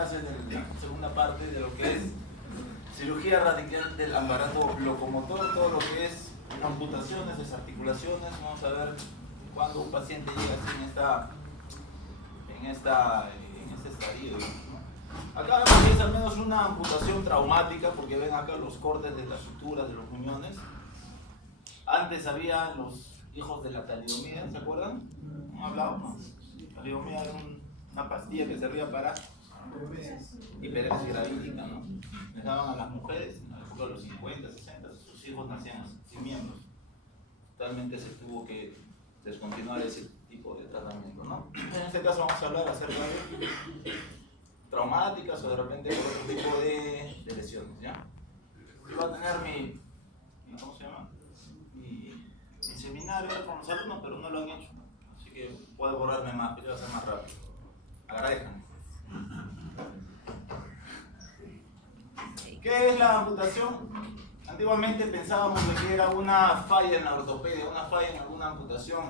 clase de la segunda parte de lo que es cirugía radical del aparato locomotor, todo lo que es amputaciones, desarticulaciones. Vamos a ver cuando un paciente llega así en este estadio, ¿no? Acá vemos que es al menos una amputación traumática, porque ven acá los cortes de las suturas de los muñones. Antes había los hijos de la talidomida, ¿se acuerdan? ¿No hablado? No. Talidomida era una pastilla que servía para hiperemesis gravídica, ¿no? Les daban a las mujeres en la época de los 50, 60, sus hijos nacían sin miembros. Totalmente se tuvo que descontinuar ese tipo de tratamiento, ¿no? En este caso vamos a hablar acerca de traumáticas o de repente por otro tipo de lesiones, ¿ya? Yo voy a tener mi ¿cómo se llama? Mi seminario con los alumnos, pero no lo han hecho, así que puedo borrarme más, pero va a ser más rápido. Agradezcan. ¿Qué es la amputación? Antiguamente pensábamos de que era una falla en la ortopedia, una falla en alguna amputación.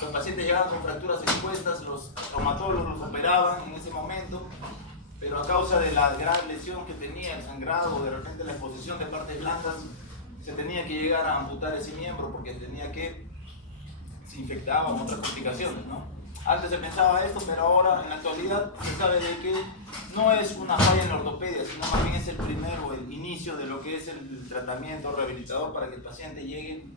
Los pacientes llegaban con fracturas expuestas, los traumatólogos los operaban en ese momento, pero a causa de la gran lesión que tenía, el sangrado o de repente la exposición de partes blandas, se tenía que llegar a amputar ese miembro porque se infectaban otras complicaciones, ¿no? Antes se pensaba esto, pero ahora en la actualidad se sabe de que no es una falla en la ortopedia, sino más bien es el primero, el inicio de lo que es el tratamiento rehabilitador para que el paciente llegue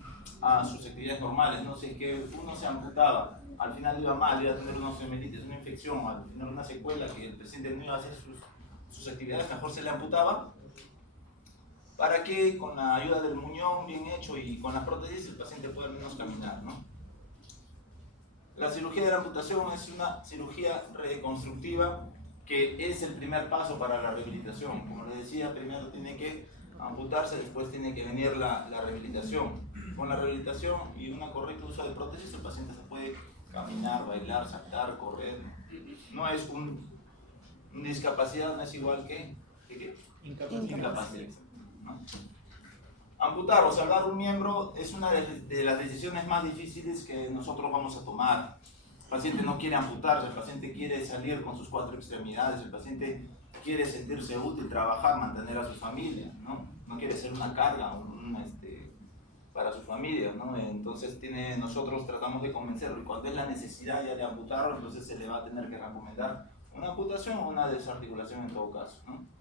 a sus actividades normales, ¿no? Si es que uno se amputaba, al final iba mal, iba a tener una osteomielitis, una infección, al final una secuela que el paciente no iba a hacer sus actividades, mejor se le amputaba para que con la ayuda del muñón bien hecho y con la prótesis el paciente pueda al menos caminar, ¿no? La cirugía de la amputación es una cirugía reconstructiva que es el primer paso para la rehabilitación. Como les decía, primero tiene que amputarse, después tiene que venir la rehabilitación. Con la rehabilitación y un correcto uso de prótesis, el paciente se puede caminar, bailar, saltar, correr. No es una discapacidad, no es igual que incapacidad, ¿no? Amputar o salvar un miembro es una de las decisiones más difíciles que nosotros vamos a tomar. El paciente no quiere amputarse, el paciente quiere salir con sus 4 extremidades, el paciente quiere sentirse útil, trabajar, mantener a su familia, ¿no? No quiere ser una carga para su familia, ¿no? Entonces nosotros tratamos de convencerlo, y cuando es la necesidad ya de amputarlo, entonces se le va a tener que recomendar una amputación o una desarticulación en todo caso, ¿no?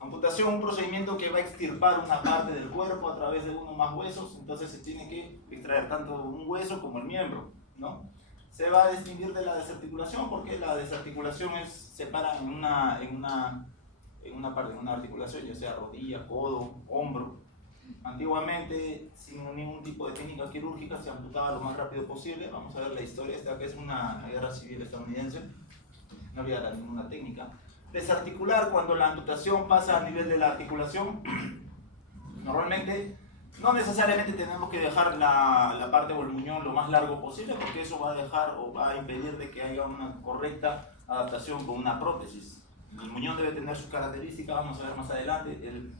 Amputación, un procedimiento que va a extirpar una parte del cuerpo a través de uno o más huesos, entonces se tiene que extraer tanto un hueso como el miembro, ¿no? Se va a distinguir de la desarticulación porque la desarticulación separa en una parte, en una articulación, ya sea rodilla, codo, hombro. Antiguamente, sin ningún tipo de técnica quirúrgica, se amputaba lo más rápido posible. Vamos a ver la historia esta, que es una guerra civil estadounidense, no había ninguna técnica. Desarticular, cuando la amputación pasa a nivel de la articulación, normalmente no necesariamente tenemos que dejar la parte o el muñón lo más largo posible, porque eso va a dejar o va a impedir de que haya una correcta adaptación con una prótesis. El muñón debe tener sus características, vamos a ver más adelante,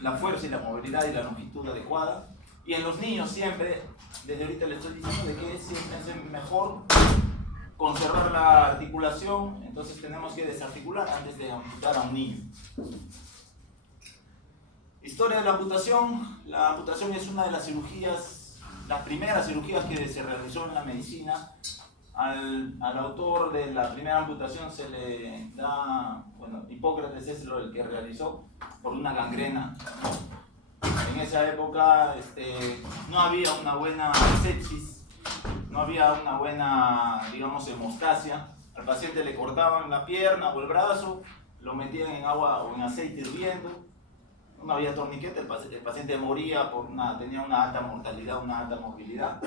la fuerza y la movilidad y la longitud adecuada. Y en los niños siempre, desde ahorita les estoy diciendo de que siempre es mejor conservar la articulación, entonces tenemos que desarticular antes de amputar a un niño. Historia de la amputación. La amputación es una de las cirugías, las primeras cirugías que se realizó en la medicina. Al autor de la primera amputación se le da, Hipócrates es el que realizó por una gangrena. En esa época no había una buena sepsis, no había una buena, digamos, hemostasia. Al paciente le cortaban la pierna o el brazo, lo metían en agua o en aceite hirviendo. No había torniquete, el paciente moría, tenía una alta mortalidad, una alta morbilidad.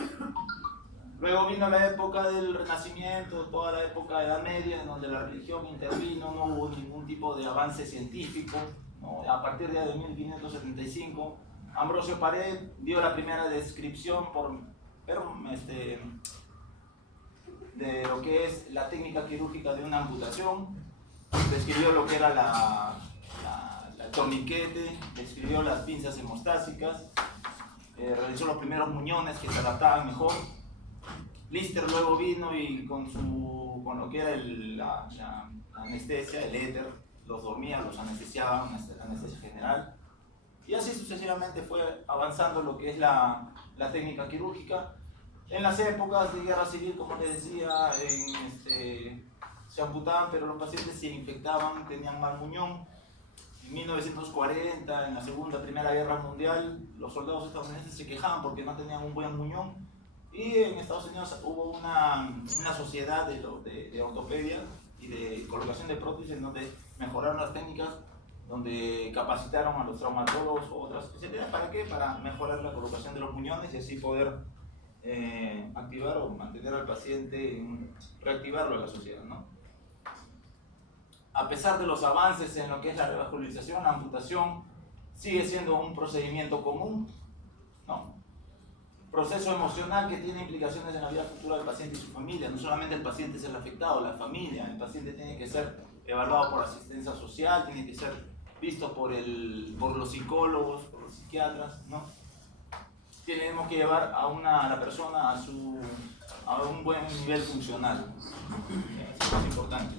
Luego vino la época del Renacimiento, toda la época de Edad Media, en donde la religión intervino, no hubo ningún tipo de avance científico, ¿no? A partir de 1575, Ambrosio Paré dio la primera descripción de lo que es la técnica quirúrgica de una amputación. Describió lo que era el torniquete, describió las pinzas hemostásicas, realizó los primeros muñones que se adaptaban mejor. Lister luego vino y con lo que era la anestesia, el éter, los dormía, los anestesiaba, una anestesia general. Y así sucesivamente fue avanzando lo que es la técnica quirúrgica. En las épocas de guerra civil, como les decía, se amputaban, pero los pacientes se infectaban, tenían mal muñón. En 1940, en la Primera Guerra Mundial, los soldados estadounidenses se quejaban porque no tenían un buen muñón. Y en Estados Unidos hubo una sociedad de ortopedia y de colocación de prótesis en donde mejoraron las técnicas, donde capacitaron a los traumatólogos o otras especialidades. ¿Para qué? Para mejorar la colocación de los muñones y así poder activar o mantener al paciente, reactivarlo a la sociedad, ¿no? A pesar de los avances en lo que es la revascularización, la amputación sigue siendo un procedimiento común, ¿no? Proceso emocional que tiene implicaciones en la vida futura del paciente y su familia. No solamente el paciente es el afectado, la familia. El paciente tiene que ser evaluado por asistencia social, tiene que ser visto por los psicólogos, por los psiquiatras, ¿no? Tenemos que llevar a la persona a un buen nivel funcional. Eso es importante.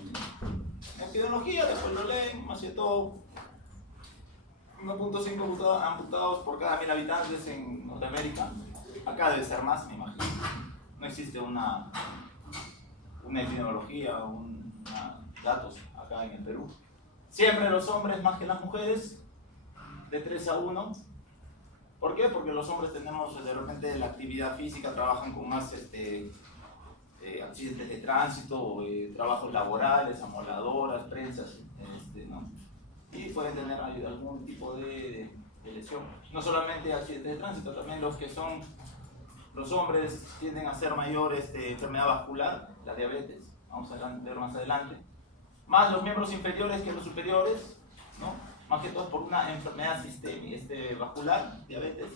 Epidemiología, después lo leen, más que todo. 1.5 amputados por cada 1000 habitantes en Norteamérica. Acá debe ser más, me imagino. No existe una epidemiología, datos acá en el Perú. Siempre los hombres más que las mujeres, de 3-1. ¿Por qué? Porque los hombres tenemos de repente la actividad física, trabajan con más accidentes de tránsito, trabajos laborales, amoladoras, prensas, ¿no? Y pueden tener algún tipo de lesión. No solamente accidentes de tránsito, también los hombres tienden a ser mayor enfermedad vascular, la diabetes, vamos a ver más adelante. Más los miembros inferiores que los superiores, ¿no? Más que todo por una enfermedad vascular, diabetes.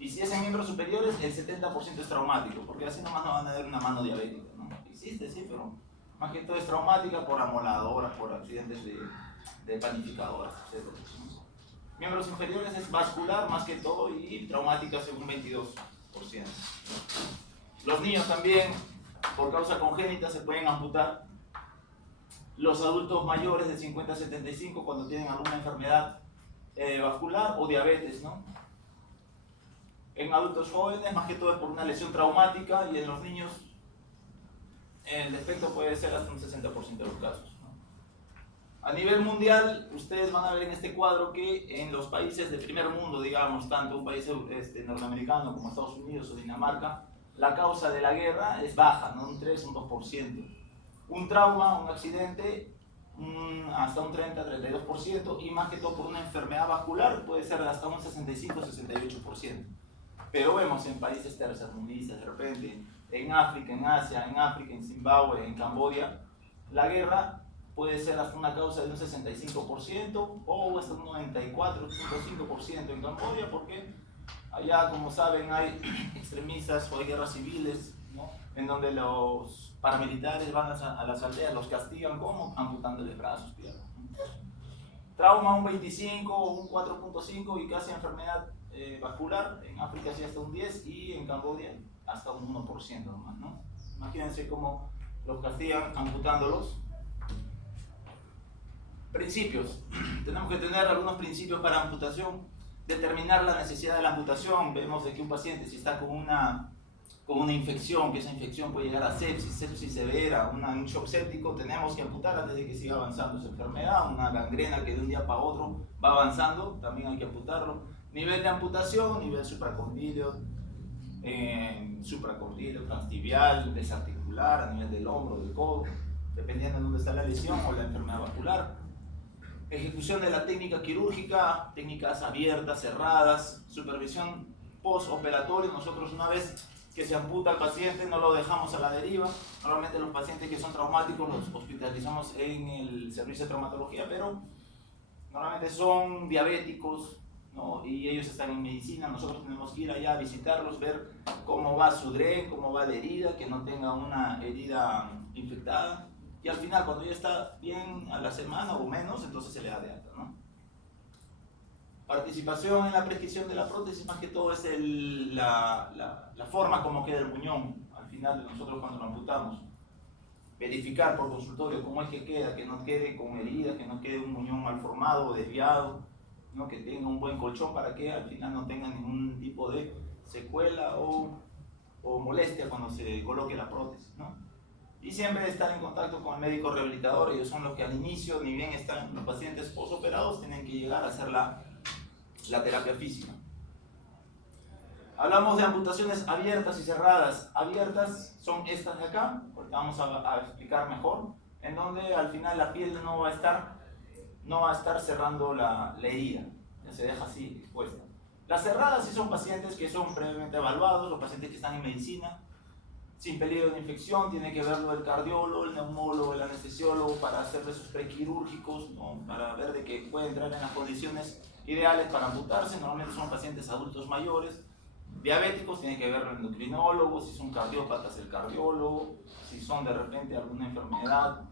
Y si es en miembros superiores, el 70% es traumático, porque así nomás no van a ver una mano diabética, ¿no? Existe, sí, pero más que todo es traumática por amoladoras, por accidentes de panificadoras, etc. Miembros inferiores es vascular más que todo y traumática según 22%. Los niños también, por causa congénita, se pueden amputar. Los adultos mayores de 50 a 75 cuando tienen alguna enfermedad vascular o diabetes, ¿no? En adultos jóvenes, más que todo es por una lesión traumática, y en los niños el defecto puede ser hasta un 60% de los casos, ¿no? A nivel mundial, ustedes van a ver en este cuadro que en los países de primer mundo, digamos, tanto un país norteamericano como Estados Unidos o Dinamarca, la causa de la guerra es baja, ¿no? Un 3, un 2%. Un trauma, un accidente, hasta un 30-32%, y más que todo por una enfermedad vascular puede ser hasta un 65-68%. Pero vemos en países tercermundistas, de repente, en África, en Asia, en Zimbabue, en Camboya, la guerra puede ser hasta una causa de un 65% o hasta un 94.5% en Camboya, porque allá, como saben, hay extremistas o hay guerras civiles, ¿no? En donde los paramilitares van a las aldeas, los castigan como amputándoles brazos, piernas. Trauma un 25 o un 4.5 y casi enfermedad vascular. En África sí hasta un 10 y en Camboya hasta un 1% nomás, ¿no? Imagínense cómo los castigan amputándolos. Principios. Tenemos que tener algunos principios para amputación. Determinar la necesidad de la amputación. Vemos de que un paciente, si está con una infección, que esa infección puede llegar a sepsis severa, un shock séptico, tenemos que amputar antes de que siga avanzando esa enfermedad. Una gangrena que de un día para otro va avanzando, también hay que amputarlo. Nivel de amputación, nivel supracondilio, transtibial, desarticular, a nivel del hombro, del codo, dependiendo de dónde está la lesión o la enfermedad vascular. Ejecución de la técnica quirúrgica, técnicas abiertas, cerradas, supervisión postoperatoria. Nosotros, una vez que se amputa al paciente, no lo dejamos a la deriva. Normalmente los pacientes que son traumáticos los hospitalizamos en el servicio de traumatología, pero normalmente son diabéticos, ¿no? Y ellos están en medicina. Nosotros tenemos que ir allá a visitarlos, ver cómo va su DRE, cómo va de herida, que no tenga una herida infectada. Y al final, cuando ya está bien a la semana o menos, entonces se le da de alta, ¿no? Participación en la prescripción de la prótesis, más que todo es la forma como queda el muñón al final. final nosotros cuando lo amputamos. Verificar por consultorio cómo es que queda, que no quede con heridas, que no quede un muñón mal formado o desviado, ¿no? Que tenga un buen colchón para que al final no tenga ningún tipo de secuela o molestia cuando se coloque la prótesis, ¿no? Y siempre estar en contacto con el médico rehabilitador. Ellos son los que al inicio, ni bien están los pacientes posoperados, tienen que llegar a hacer la terapia física. Hablamos de amputaciones abiertas y cerradas. Abiertas son estas de acá, porque vamos a explicar mejor, en donde al final la piel no va a estar cerrando la herida, ya se deja así expuesta. Las cerradas sí son pacientes que son previamente evaluados, los pacientes que están en medicina, sin peligro de infección, tiene que verlo el cardiólogo, el neumólogo, el anestesiólogo para hacerle sus prequirúrgicos, ¿no? Para ver de que puede entrar en las condiciones ideales para amputarse. Normalmente son pacientes adultos mayores. Diabéticos, tiene que verlo el endocrinólogo, si son cardiópatas el cardiólogo, si son de repente alguna enfermedad,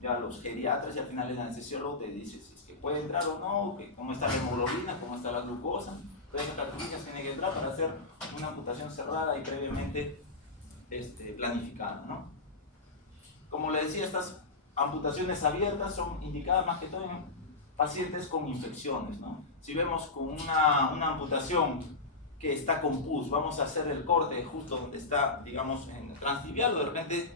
ya los geriatras, y al final el anestesiólogo te dice si es que puede entrar o no, que cómo está la hemoglobina, cómo está la glucosa. Todas esas características tienen que entrar para hacer una amputación cerrada y previamente planificada, ¿no? Como les decía, estas amputaciones abiertas son indicadas más que todo en pacientes con infecciones, ¿no? Si vemos con una amputación que está con pus, vamos a hacer el corte justo donde está, digamos, en transtibial o de repente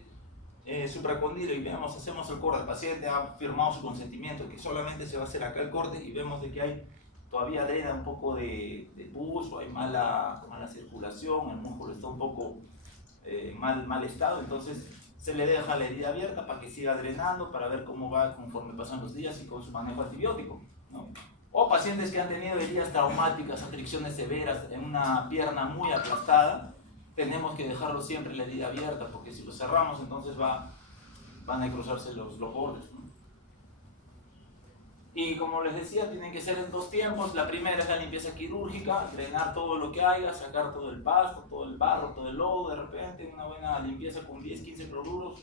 supracondilo, y vemos, hacemos el corte, el paciente ha firmado su consentimiento que solamente se va a hacer acá el corte, y vemos de que hay todavía drena un poco de pus, o hay mala circulación, el músculo está un poco mal estado, entonces se le deja la herida abierta para que siga drenando, para ver cómo va conforme pasan los días y con su manejo antibiótico, ¿no? O pacientes que han tenido heridas traumáticas, fricciones severas en una pierna muy aplastada, tenemos que dejarlo siempre la herida abierta, porque si lo cerramos entonces van a cruzarse los bordes, ¿no? Y como les decía, tienen que ser en dos tiempos. La primera es la limpieza quirúrgica, drenar todo lo que haya, sacar todo el pasto, todo el barro, todo el lodo, de repente una buena limpieza con 10-15 cloruros,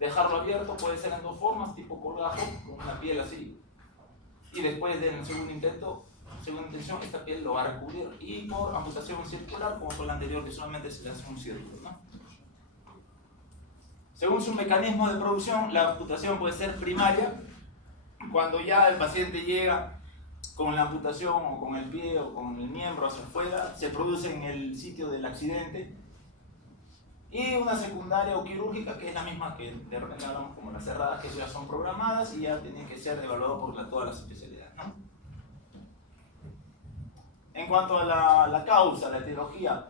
dejarlo abierto, puede ser en dos formas, tipo colgajo, con una piel así, y después del segundo intento, segunda intención, esta piel lo va a recubrir, y por amputación circular, como fue la anterior, que solamente se le hace un círculo, ¿no? Según su mecanismo de producción, la amputación puede ser primaria, cuando ya el paciente llega con la amputación o con el pie o con el miembro hacia afuera, se produce en el sitio del accidente. Y una secundaria o quirúrgica, que es la misma que de repente hablamos como las cerradas, que ya son programadas y ya tienen que ser evaluadas por todas las especialidades, ¿no? En cuanto a la causa, la etiología,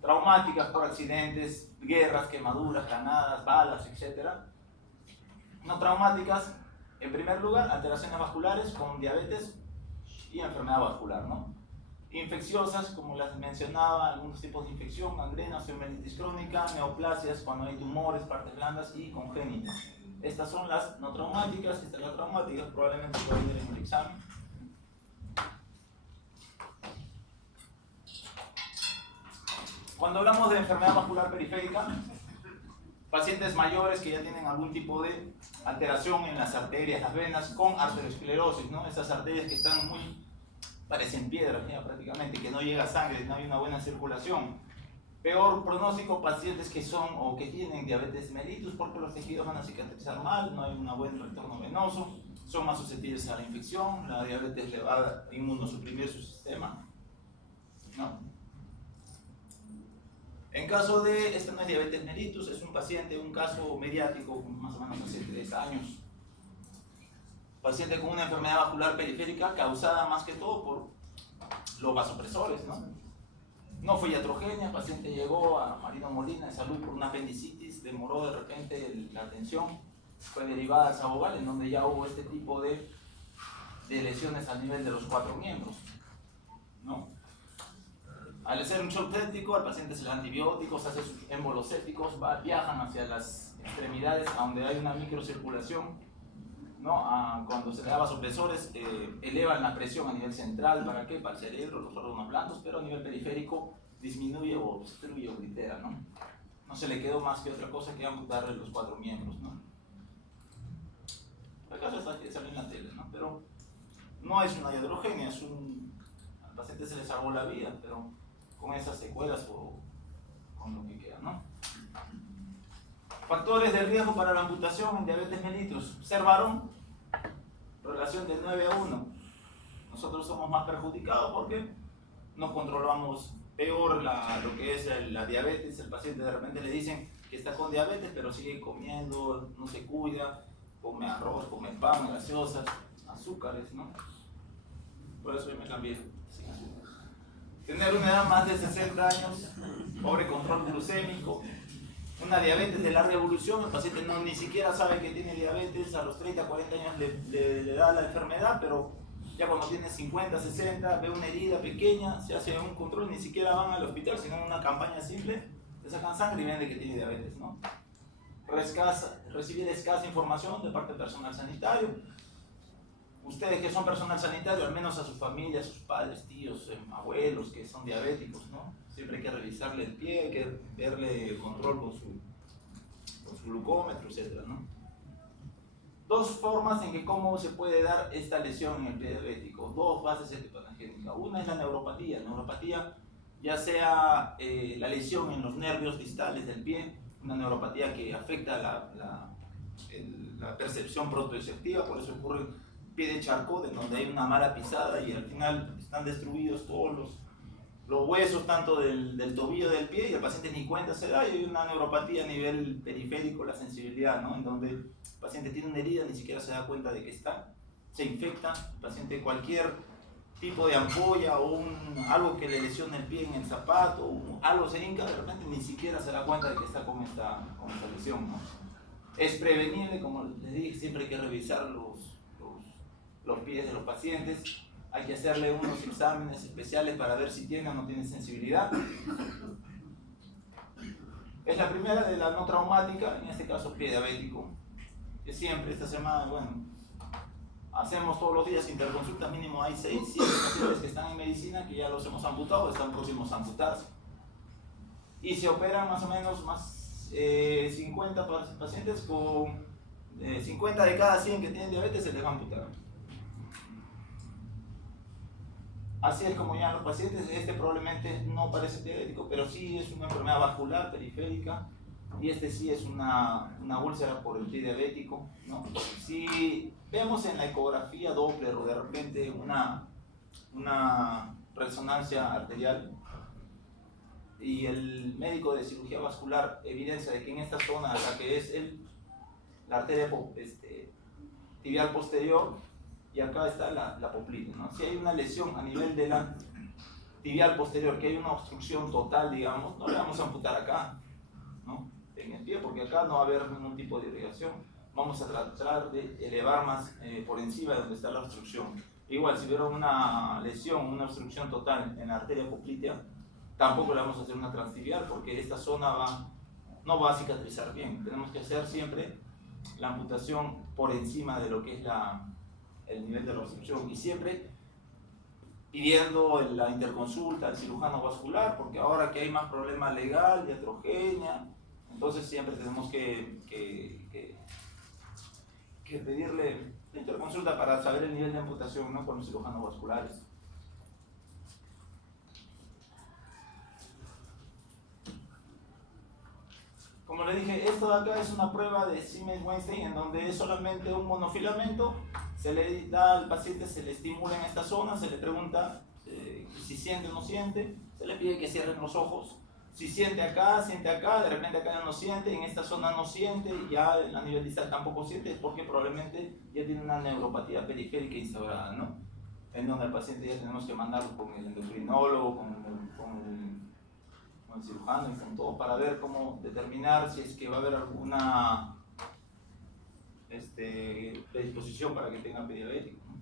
traumáticas por accidentes, guerras, quemaduras, granadas, balas, etc. No traumáticas, en primer lugar, alteraciones vasculares con diabetes y enfermedad vascular, ¿no? Infecciosas, como las mencionaba, algunos tipos de infección, gangrena, osteomielitis crónica, neoplasias, cuando hay tumores, partes blandas y congénitas. Estas son las no traumáticas. Estas las traumáticas probablemente pueden ir en el examen. Cuando hablamos de enfermedad vascular periférica, pacientes mayores que ya tienen algún tipo de alteración en las arterias, las venas, con arteriosclerosis, ¿no? Esas arterias que están parecen piedras ya prácticamente, que no llega sangre, no hay una buena circulación. Peor pronóstico, pacientes que son o que tienen diabetes mellitus, porque los tejidos van a cicatrizar mal, no hay un buen retorno venoso, son más susceptibles a la infección, la diabetes le va a inmunosuprimir su sistema, ¿no? En caso de, no es diabetes mellitus, es un paciente, un caso mediático, más o menos hace 3 años. Paciente con una enfermedad vascular periférica causada más que todo por los vasopresores, ¿no? No fue iatrogenia, el paciente llegó a Marino Molina de Salud por una apendicitis, demoró de repente la atención, fue derivada al Sabogal, en donde ya hubo este tipo de lesiones a nivel de los 4 miembros, ¿no? Al hacer un shock séptico, al paciente se le da antibióticos, hace sus émbolos sépticos, viajan hacia las extremidades a donde hay una microcirculación, ¿no? Cuando se le da vasopresores, elevan la presión a nivel central, ¿para qué? Para el cerebro, los órganos blandos, pero a nivel periférico disminuye o obstruye o gritera, ¿no? No se le quedó más que otra cosa que amputarle los 4 miembros, ¿no? El caso está que sale en la tele, ¿no? Pero no es una iatrogenia, al paciente se le salvó la vida, pero con esas secuelas o con lo que queda, ¿no? Factores de riesgo para la amputación en diabetes mellitus. Ser varón, relación de 9-1. Nosotros somos más perjudicados porque no controlamos peor lo que es la diabetes. El paciente de repente le dicen que está con diabetes, pero sigue comiendo, no se cuida, come arroz, come pan, gaseosas, azúcares, ¿no? Por eso yo me cambié sin azúcar. Tener una edad más de 60 años, pobre control glucémico, una diabetes de larga evolución, el paciente ni siquiera sabe que tiene diabetes, a los 30, 40 años le da la enfermedad, pero ya cuando tiene 50, 60, ve una herida pequeña, se hace un control, ni siquiera van al hospital, sino en una campaña simple, le sacan sangre y ven de que tiene diabetes, ¿no? Recibir escasa información de parte del personal sanitario. Ustedes que son personal sanitario, al menos a su familia, a sus padres, tíos, abuelos que son diabéticos, ¿no? Siempre hay que revisarle el pie, hay que verle control con su glucómetro, etc., ¿no? Dos formas en que cómo se puede dar esta lesión en el pie diabético, dos bases etiopatogénicas. Una es la neuropatía. Neuropatía, ya sea la lesión en los nervios distales del pie, una neuropatía que afecta la percepción proprioceptiva, por eso ocurre pie de charcot, en donde hay una mala pisada y al final están destruidos todos los huesos, tanto del tobillo del pie, y el paciente ni cuenta se da, y hay una neuropatía a nivel periférico, la sensibilidad, ¿no? En donde el paciente tiene una herida, ni siquiera se da cuenta de que está, se infecta, el paciente cualquier tipo de ampolla o algo que le lesione el pie en el zapato, algo se hinca, de repente ni siquiera se da cuenta de que está con esta lesión, ¿no? Es prevenible, como les dije, siempre hay que revisar los pies de los pacientes, hay que hacerle unos exámenes especiales para ver si tiene o no tiene sensibilidad. Es la primera de la no traumática, en este caso pie diabético, que siempre esta semana, bueno, hacemos todos los días interconsultas, mínimo hay 6, 7 pacientes que están en medicina que ya los hemos amputado o están próximos a amputarse. Y se operan más o menos 50 pacientes con 50 de cada 100 que tienen diabetes se les va a amputar. Así es como ya los pacientes, probablemente no parece diabético, pero sí es una enfermedad vascular periférica y sí es una úlcera por el pie diabético, ¿no? Si vemos en la ecografía Doppler o de repente una resonancia arterial y el médico de cirugía vascular evidencia de que en esta zona, la que es la arteria tibial posterior, y acá está la poplite, ¿no? Si hay una lesión a nivel de la tibial posterior, que hay una obstrucción total, digamos, no le vamos a amputar acá, ¿no? En el pie, porque acá no va a haber ningún tipo de irrigación. Vamos a tratar de elevar más por encima de donde está la obstrucción. Igual, si hubiera una lesión, una obstrucción total en la arteria poplitea, tampoco le vamos a hacer una transtibial, porque esta zona no va a cicatrizar bien. Tenemos que hacer siempre la amputación por encima de lo que es el nivel de la obstrucción, y siempre pidiendo la interconsulta al cirujano vascular, porque ahora que hay más problema legal, iatrogenia, entonces siempre tenemos que pedirle la interconsulta para saber el nivel de amputación, ¿no? Con los cirujanos vasculares. Como le dije, esto de acá es una prueba de Siemens-Weinstein en donde es solamente un monofilamento, se le da al paciente, se le estimula en esta zona, se le pregunta si siente o no siente, se le pide que cierren los ojos, si siente acá, de repente acá ya no siente, en esta zona no siente, ya a nivel distal tampoco siente, es porque probablemente ya tiene una neuropatía periférica instaurada, ¿no? En donde al paciente ya tenemos que mandarlo con el endocrinólogo, con el cirujano y con todo, para ver cómo determinar si es que va a haber alguna predisposición para que tenga pie diabético, ¿no?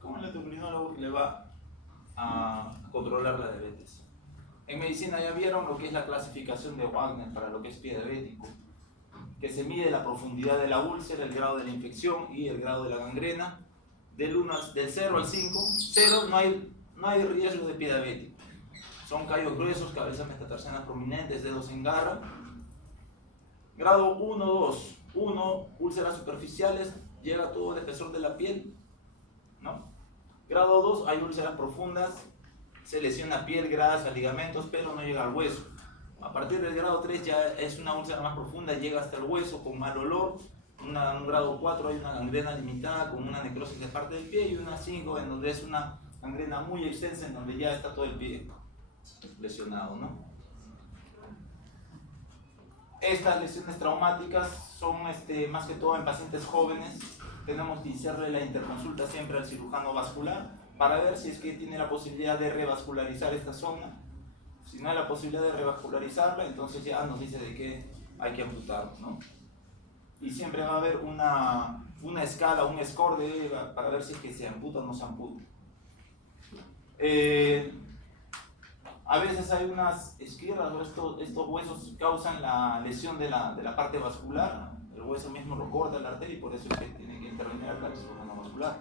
Como el endocrinólogo le va a controlar la diabetes. En medicina ya vieron lo que es la clasificación de Wagner para lo que es pie diabético, que se mide la profundidad de la úlcera, el grado de la infección y el grado de la gangrena. Del 0 al 5, 0 no hay riesgo de pie diabético. Son callos gruesos, cabezas metatarsianas prominentes, dedos en garra. Grado 1, 2. 1, úlceras superficiales, llega todo el espesor de la piel, ¿no? Grado 2, hay úlceras profundas, se lesiona piel, grasa, ligamentos, pero no llega al hueso. A partir del grado 3 ya es una úlcera más profunda, llega hasta el hueso con mal olor. Un grado 4 hay una gangrena limitada con una necrosis de parte del pie, y una 5 en donde es una gangrena muy extensa en donde ya está todo el pie lesionado, ¿no? Estas lesiones traumáticas son más que todo en pacientes jóvenes. Tenemos que iniciarle la interconsulta siempre al cirujano vascular para ver si es que tiene la posibilidad de revascularizar esta zona. Si no hay la posibilidad de revascularizarla, entonces ya nos dice de que hay que amputar, ¿no? Y siempre va a haber una escala, un score para ver si es que se amputa o no se amputa. A veces hay unas esquirlas, estos huesos causan la lesión de la parte vascular. El hueso mismo lo corta la arteria y por eso es que tiene que intervenir acá el cirujano vascular.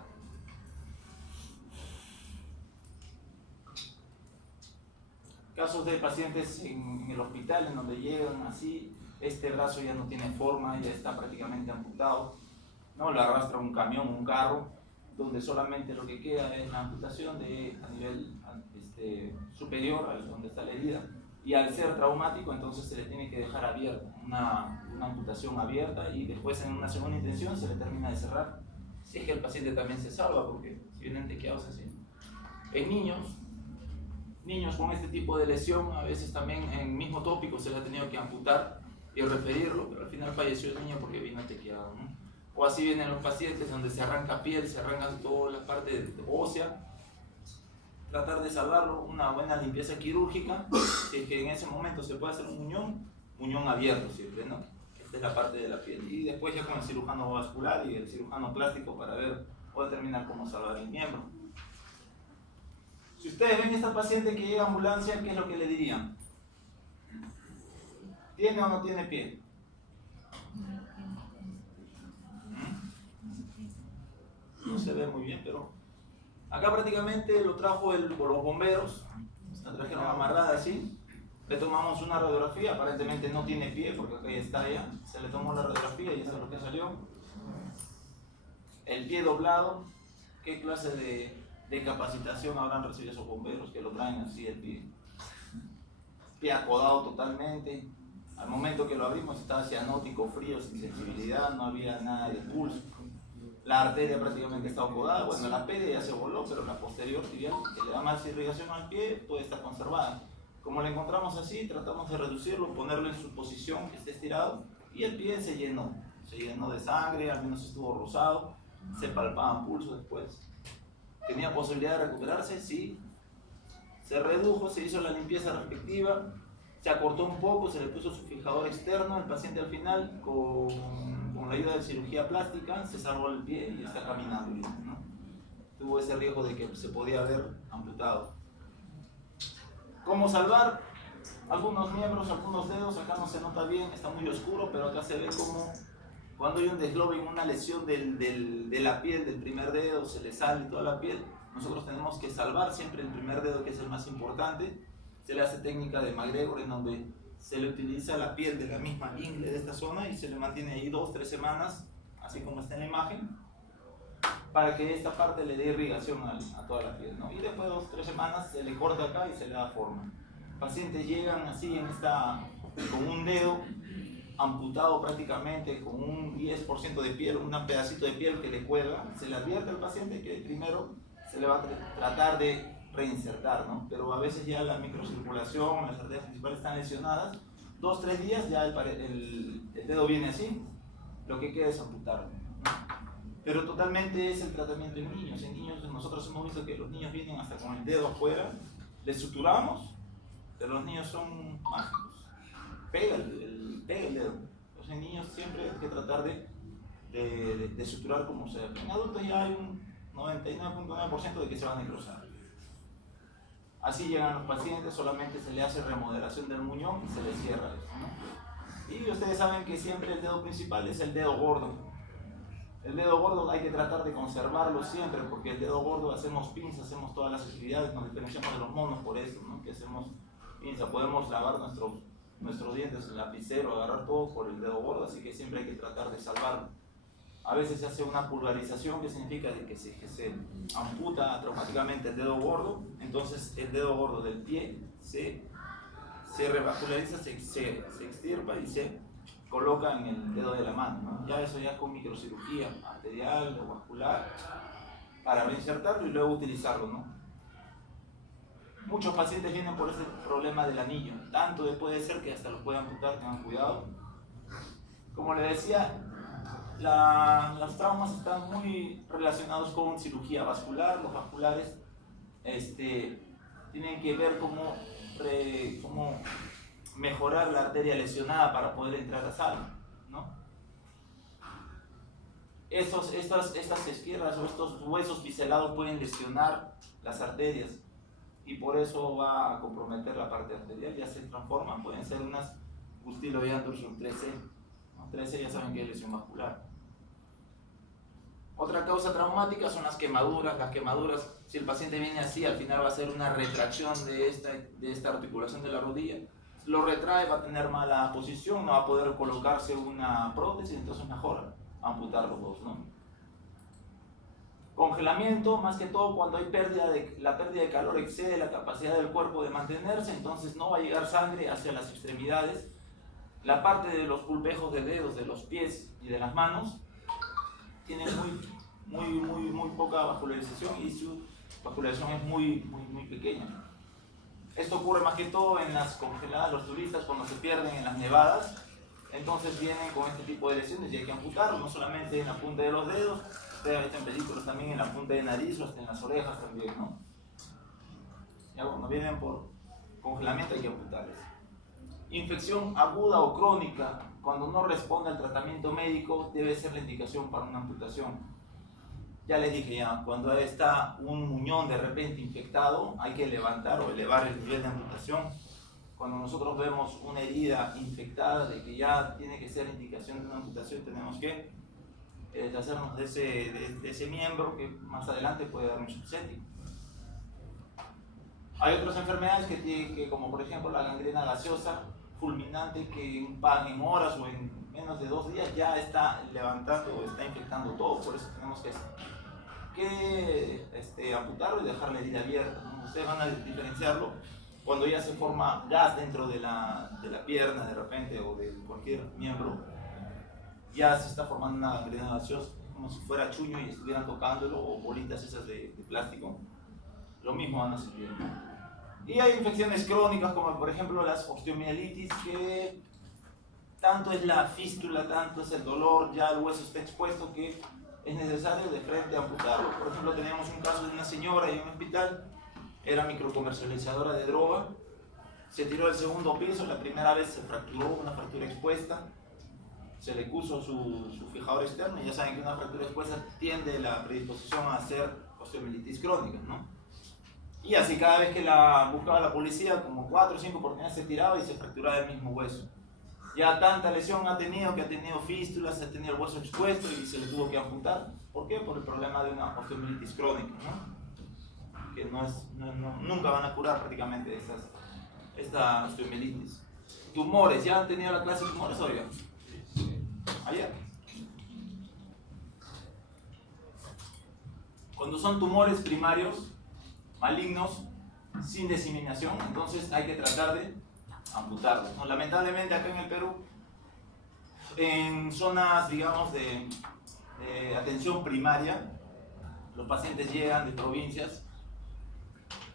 Casos de pacientes en el hospital en donde llegan así, este brazo ya no tiene forma, ya está prácticamente amputado, ¿no? Lo arrastra un camión, un carro, donde solamente lo que queda es la amputación a nivel superior, a donde está la herida. Y al ser traumático, entonces se le tiene que dejar abierta, una amputación abierta, y después en una segunda intención se le termina de cerrar. Si es que el paciente también se salva, porque si vienen tequeados así. En niños con este tipo de lesión, a veces también en mismo tópico se le ha tenido que amputar y referirlo, pero al final falleció el niño porque vino tequeado, ¿no? O así vienen los pacientes donde se arranca piel, se arranca toda la parte ósea. Tratar de salvarlo, una buena limpieza quirúrgica, si es que en ese momento se puede hacer un muñón abierto siempre, ¿no? Esta es la parte de la piel. Y después ya con el cirujano vascular y el cirujano plástico para ver o determinar cómo salvar el miembro. Si ustedes ven a esta paciente que llega a ambulancia, ¿qué es lo que le dirían? ¿Tiene o no tiene pie? No se ve muy bien, pero acá prácticamente lo trajo por los bomberos, la trajeron amarrada así, le tomamos una radiografía, aparentemente no tiene pie porque acá ya está ya, se le tomó la radiografía y eso es lo que salió. El pie doblado, ¿qué clase de capacitación habrán recibido esos bomberos que lo traen así el pie? Pie acodado totalmente, al momento que lo abrimos estaba cianótico, frío, sin sensibilidad, no había nada de pulso. La arteria prácticamente está acodada, bueno, la pedia ya se voló, pero la posterior tibial, que le da más irrigación al pie, puede estar conservada. Como la encontramos así, tratamos de reducirlo, ponerlo en su posición, que esté estirado, y el pie se llenó de sangre, al menos estuvo rosado, se palpaban pulsos después. ¿Tenía posibilidad de recuperarse? Sí. Se redujo, se hizo la limpieza respectiva, se acortó un poco, se le puso su fijador externo, el paciente al final con la ayuda de cirugía plástica se salvó el pie y está caminando, ¿no? Tuvo ese riesgo de que se podía haber amputado. ¿Cómo salvar? Algunos miembros, algunos dedos, acá no se nota bien, está muy oscuro, pero acá se ve como cuando hay un desglobe en una lesión de la piel, del primer dedo, se le sale toda la piel. Nosotros tenemos que salvar siempre el primer dedo, que es el más importante. Se le hace técnica de McGregor, en donde se le utiliza la piel de la misma ingle de esta zona y se le mantiene ahí 2-3 semanas, así como está en la imagen, para que esta parte le dé irrigación a toda la piel, ¿no? Y después de 2-3 semanas se le corta acá y se le da forma. Pacientes llegan así con un dedo amputado prácticamente, con un 10% de piel, un pedacito de piel que le cuelga. Se le advierte al paciente que primero se le va a tratar de reinsertar, ¿no? Pero a veces ya la microcirculación, las arterias principales están lesionadas, 2-3 días ya el dedo viene así, lo que queda es amputarlo, ¿no? Pero totalmente es el tratamiento en niños. En niños nosotros hemos visto que los niños vienen hasta con el dedo afuera, les suturamos, pero los niños son mágicos, pega el dedo. Entonces en niños siempre hay que tratar de suturar como sea. En adultos ya hay un 99.9% de que se van a necrosar. Así llegan los pacientes, solamente se le hace remodelación del muñón y se le cierra esto, ¿no? Y ustedes saben que siempre el dedo principal es el dedo gordo. El dedo gordo hay que tratar de conservarlo siempre, porque el dedo gordo hacemos pinza, hacemos todas las actividades, nos diferenciamos de los monos por eso, ¿no? Que hacemos pinza, podemos lavar nuestros dientes, el lapicero, agarrar todo por el dedo gordo, así que siempre hay que tratar de salvarlo. A veces se hace una pulgarización, que significa que se amputa traumáticamente el dedo gordo, entonces el dedo gordo del pie se se revasculariza, se extirpa y se coloca en el dedo de la mano, ¿no? Ya eso ya con microcirugía arterial o vascular para reinsertarlo y luego utilizarlo, ¿no? Muchos pacientes vienen por ese problema del anillo, tanto puede ser que hasta los puedan amputar, tengan cuidado. Como les decía, los traumas están muy relacionados con cirugía vascular. Los vasculares tienen que ver cómo mejorar la arteria lesionada para poder entrar a sala, ¿no? Estas esquirlas o estos huesos biselados pueden lesionar las arterias y por eso va a comprometer la parte arterial. Ya se transforman, pueden ser unas Gustilo-Anderson 3C, ¿no? 3C ya saben que es lesión vascular. Otra causa traumática son las quemaduras. Las quemaduras, si el paciente viene así, al final va a ser una retracción de esta articulación de la rodilla. Lo retrae, va a tener mala posición, no va a poder colocarse una prótesis, entonces mejor amputar los dos, ¿no? Congelamiento, más que todo cuando hay la pérdida de calor excede la capacidad del cuerpo de mantenerse, entonces no va a llegar sangre hacia las extremidades. La parte de los pulpejos de dedos, de los pies y de las manos tienen muy poca vascularización y su vascularización es muy pequeña. Esto ocurre más que todo en las congeladas, los turistas cuando se pierden en las nevadas, entonces vienen con este tipo de lesiones y hay que amputarlo, no solamente en la punta de los dedos, ustedes ven en películas también en la punta de nariz o hasta en las orejas también, ¿no? Ya cuando vienen por congelamiento hay que amputarles. Infección aguda o crónica, cuando no responde al tratamiento médico, debe ser la indicación para una amputación. Ya les dije ya, cuando está un muñón de repente infectado, hay que levantar o elevar el nivel de amputación. Cuando nosotros vemos una herida infectada de que ya tiene que ser indicación de una amputación, tenemos que deshacernos de ese miembro que más adelante puede dar un shock séptico. Hay otras enfermedades que como por ejemplo la gangrena gaseosa fulminante, que en horas o en menos de 2 días ya está levantando o está infectando todo. Por eso tenemos que amputarlo y dejar la herida abierta, ¿no? Ustedes van a diferenciarlo cuando ya se forma gas dentro de la pierna de repente o de cualquier miembro. Ya se está formando una gangrena gaseosa, como si fuera chuño y estuvieran tocándolo, o bolitas esas de plástico. Lo mismo van a sentir. Y hay infecciones crónicas como por ejemplo las osteomielitis, que tanto es la fístula, tanto es el dolor, ya el hueso está expuesto que es necesario de frente amputarlo. Por ejemplo, tenemos un caso de una señora en un hospital, era microcomercializadora de droga, se tiró del 2.º piso, la primera vez se fracturó, una fractura expuesta, se le puso su fijador externo y ya saben que una fractura expuesta tiende la predisposición a hacer osteomielitis crónica, ¿no? Y así cada vez que la buscaba la policía, como 4 o 5 oportunidades se tiraba y se fracturaba el mismo hueso. Ya tanta lesión ha tenido que ha tenido fístulas, ha tenido el hueso expuesto y se le tuvo que amputar. ¿Por qué? Por el problema de una osteomielitis crónica, ¿no? Que nunca van a curar prácticamente esta osteomielitis. Tumores, ¿ya han tenido la clase de tumores hoy? Ayer. Cuando son tumores primarios, malignos, sin diseminación, entonces hay que tratar de amputarlos, ¿no? Lamentablemente acá en el Perú, en zonas, digamos, de atención primaria, los pacientes llegan de provincias,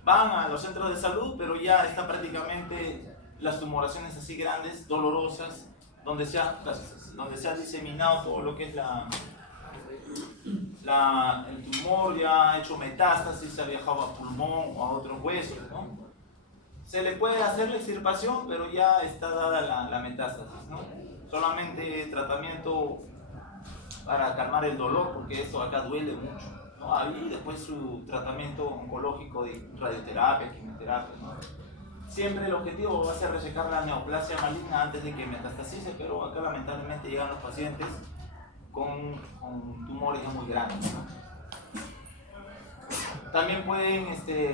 van a los centros de salud, pero ya están prácticamente las tumoraciones así grandes, dolorosas, donde se ha diseminado todo lo que es el tumor, ya ha hecho metástasis, se ha viajado a pulmón o a otros huesos, ¿no? Se le puede hacer la extirpación, pero ya está dada la metástasis, ¿no? Solamente tratamiento para calmar el dolor, porque esto acá duele mucho, ¿no? Y después su tratamiento oncológico de radioterapia, quimioterapia, ¿no? Siempre el objetivo va a ser resecar la neoplasia maligna antes de que metastasice, pero acá lamentablemente llegan los pacientes con tumores ya muy grandes, ¿no? También pueden,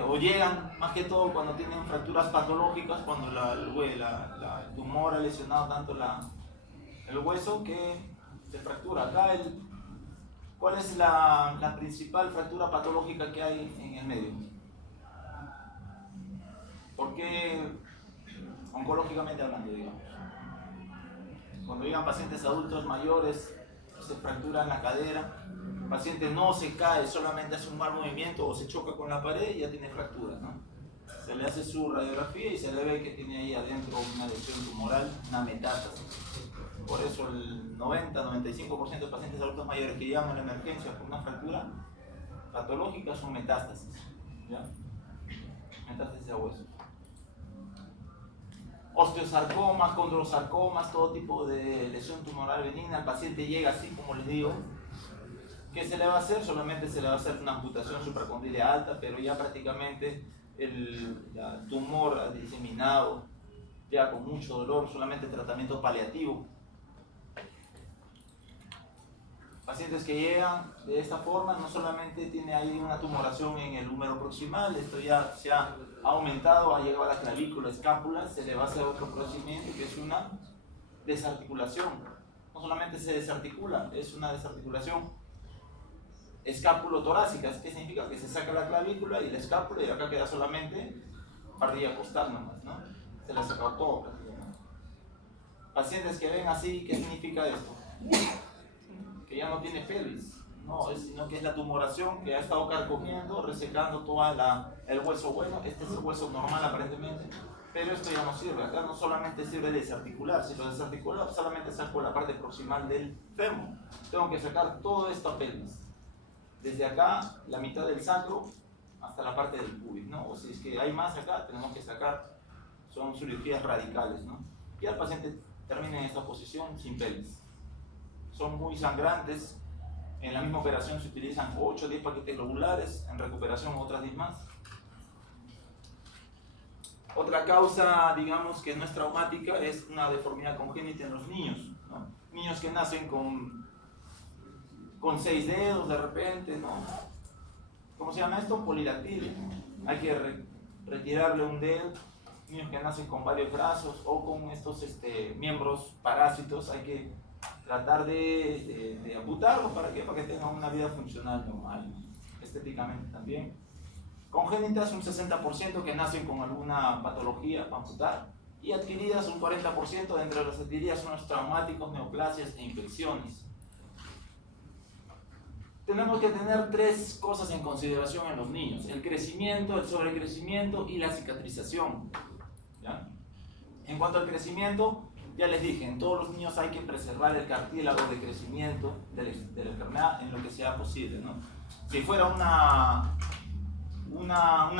o llegan más que todo cuando tienen fracturas patológicas, cuando el tumor ha lesionado tanto el hueso que se fractura. Acá, ¿cuál es la principal fractura patológica que hay en el medio? ¿Por qué oncológicamente hablando, digamos. Cuando llegan pacientes adultos mayores, se fracturan la cadera, el paciente no se cae, solamente hace un mal movimiento o se choca con la pared y ya tiene fractura, ¿no? Se le hace su radiografía y se le ve que tiene ahí adentro una lesión tumoral, una metástasis. Por eso el 90-95% de pacientes adultos mayores que llegan a la emergencia por una fractura patológica son metástasis, ¿ya? Metástasis a huesos. Osteosarcomas, condrosarcomas, todo tipo de lesión tumoral benigna. El paciente llega así, como les digo. ¿Qué se le va a hacer? Solamente se le va a hacer una amputación supracondilia alta, pero ya prácticamente el tumor diseminado, ya con mucho dolor, solamente tratamiento paliativo. Pacientes que llegan de esta forma, no solamente tiene ahí una tumoración en el húmero proximal, esto ya se ha aumentado, ha llegado a la clavícula, escápula, se le va a hacer otro procedimiento que es una desarticulación. No solamente se desarticula, es una desarticulación escápulo-torácica. ¿Qué significa? Que se saca la clavícula y la escápula y acá queda solamente parrilla costal nomás, ¿no? Se le ha sacado todo prácticamente. Pacientes que ven así, ¿qué significa esto? Que ya no tiene pelvis, no, sino que es la tumoración que ha estado carcomiendo, resecando todo el hueso bueno. Este es el hueso normal aparentemente, pero esto ya no sirve. Acá no solamente sirve desarticular, si lo desarticulo solamente saco la parte proximal del fémur. Tengo que sacar toda esta pelvis, desde acá, la mitad del sacro, hasta la parte del pubis, ¿no? O si es que hay más acá, tenemos que sacar, son cirugías radicales, ¿no? Y el paciente termina en esta posición sin pelvis. Son muy sangrantes. En la misma operación se utilizan 8 o 10 paquetes globulares, en recuperación otras 10 más. Otra causa, digamos, que no es traumática es una deformidad congénita en los niños, ¿no? Niños que nacen con 6 dedos de repente, ¿no? ¿Cómo se llama esto? Polidactilia. Hay que retirarle un dedo. Niños que nacen con varios brazos o con estos miembros parásitos, hay que tratar de amputarlos. ¿Para qué? Para que tengan una vida funcional normal, ¿no? Estéticamente también. Congénitas un 60% que nacen con alguna patología para amputar, y adquiridas un 40%. Entre las adquiridas son los traumáticos, neoplasias e infecciones. Tenemos que tener 3 cosas en consideración en los niños: el crecimiento, el sobrecrecimiento y la cicatrización, ¿ya? En cuanto al crecimiento, ya les dije, en todos los niños hay que preservar el cartílago de crecimiento de la enfermedad en lo que sea posible, ¿no? Si fuera una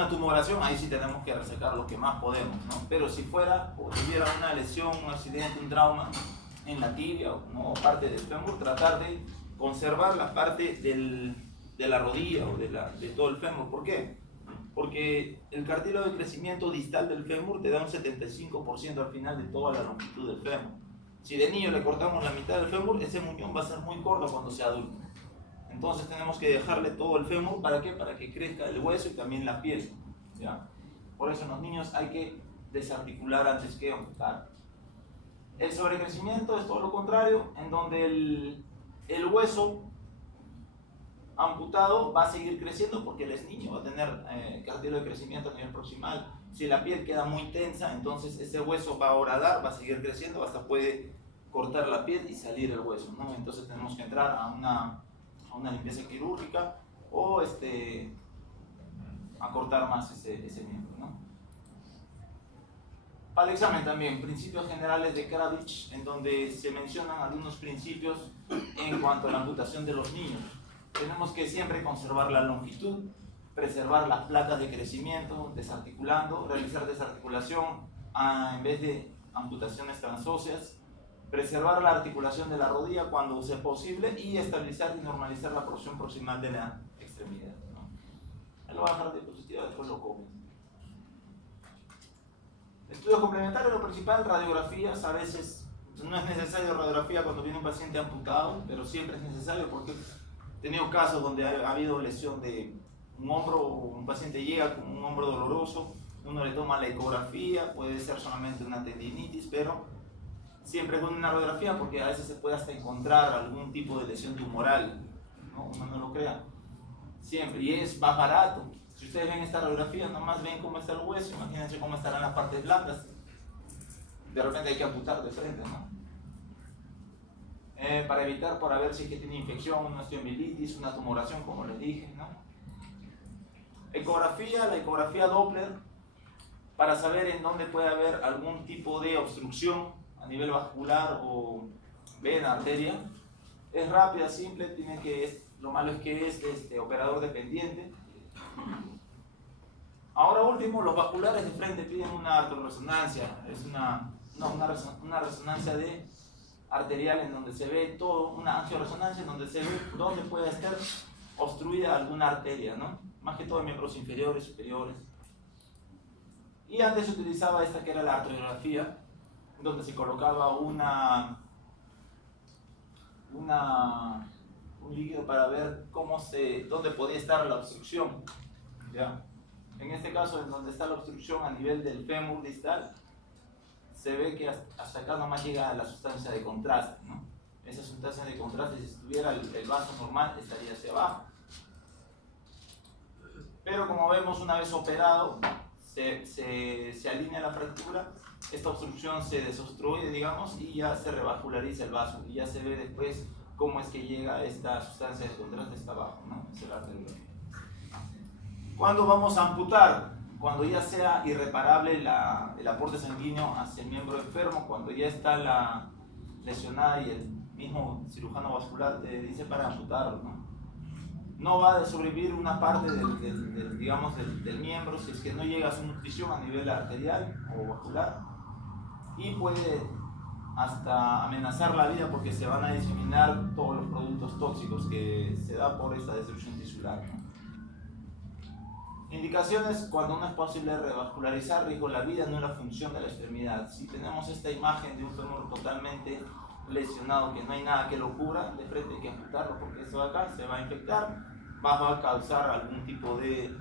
tumoración, ahí sí tenemos que resecar lo que más podemos, ¿no? Pero si fuera o tuviera una lesión, un accidente, un trauma en la tibia, ¿no?, o parte del fémur, tratar de conservar la parte de la rodilla o de todo el fémur. ¿Por qué? Porque el cartílago de crecimiento distal del fémur te da un 75% al final de toda la longitud del fémur. Si de niño le cortamos la mitad del fémur, ese muñón va a ser muy corto cuando sea adulto. Entonces tenemos que dejarle todo el fémur. ¿Para qué? Para que crezca el hueso y también la piel, ¿ya? Por eso en los niños hay que desarticular antes que amputar. El sobrecrecimiento es todo lo contrario, en donde el hueso amputado va a seguir creciendo porque él es niño, va a tener cartílago de crecimiento a nivel proximal. Si la piel queda muy tensa, entonces ese hueso va a horadar, va a seguir creciendo, hasta puede cortar la piel y salir el hueso, ¿no? Entonces tenemos que entrar a una limpieza quirúrgica o a cortar más ese miembro, ¿no? Para el examen también, principios generales de Kravitz, en donde se mencionan algunos principios en cuanto a la amputación de los niños. Tenemos que siempre conservar la longitud, preservar las placas de crecimiento, desarticulando, realizar desarticulación en vez de amputaciones transóseas, preservar la articulación de la rodilla cuando sea posible y estabilizar y normalizar la porción proximal de la extremidad, ¿no? Él lo va a dejar de diapositiva, después lo come. Estudios complementarios, lo principal, radiografías. A veces no es necesario radiografía cuando viene un paciente amputado, pero siempre es necesario porque he tenido casos donde ha habido lesión de un hombro, un paciente llega con un hombro doloroso, uno le toma la ecografía, puede ser solamente una tendinitis, pero siempre con una radiografía porque a veces se puede hasta encontrar algún tipo de lesión tumoral, ¿no? Uno no lo crea, siempre, y es más barato. Si ustedes ven esta radiografía, nomás ven cómo está el hueso, imagínense cómo estarán las partes blandas. de repente hay que amputar de frente, ¿no? Para evitar, para ver si es que tiene infección, una osteomielitis, una tumoración, como les dije, ¿no? Ecografía, la ecografía Doppler, para saber en dónde puede haber algún tipo de obstrucción a nivel vascular o vena, arteria. Es rápida, simple, lo malo es que es operador dependiente. Ahora último, los vasculares de frente piden una arterioresonancia, es una resonancia arterial en donde se ve todo, una angioresonancia en donde se ve dónde puede estar obstruida alguna arteria, ¿no? Más que todo en miembros inferiores, superiores. Y antes se utilizaba esta que era la arteriografía, donde se colocaba un líquido para ver dónde podía estar la obstrucción, ¿ya? En este caso, en donde está la obstrucción a nivel del fémur distal, se ve que hasta acá nomás llega la sustancia de contraste, ¿no? Esa sustancia de contraste, si estuviera el vaso normal, estaría hacia abajo. Pero como vemos, una vez operado, se alinea la fractura, esta obstrucción se desobstruye, digamos, y ya se revasculariza el vaso, y ya se ve después cómo es que llega esta sustancia de contraste hasta abajo, ¿no? Es el arteriografía. ¿Cuándo vamos a amputar? Cuando ya sea irreparable el aporte sanguíneo hacia el miembro enfermo, cuando ya está la lesionada y el mismo cirujano vascular te dice para amputarlo, ¿no? No va a sobrevivir una parte del miembro si es que no llega a su nutrición a nivel arterial o vascular, y puede hasta amenazar la vida porque se van a diseminar todos los productos tóxicos que se da por esta destrucción tisular, ¿no? Indicaciones cuando no es posible revascularizar, riesgo la vida, no la función de la extremidad. Si tenemos esta imagen de un fémur totalmente lesionado, que no hay nada que lo cubra, de frente hay que amputarlo porque esto de acá se va a infectar, va a causar algún tipo de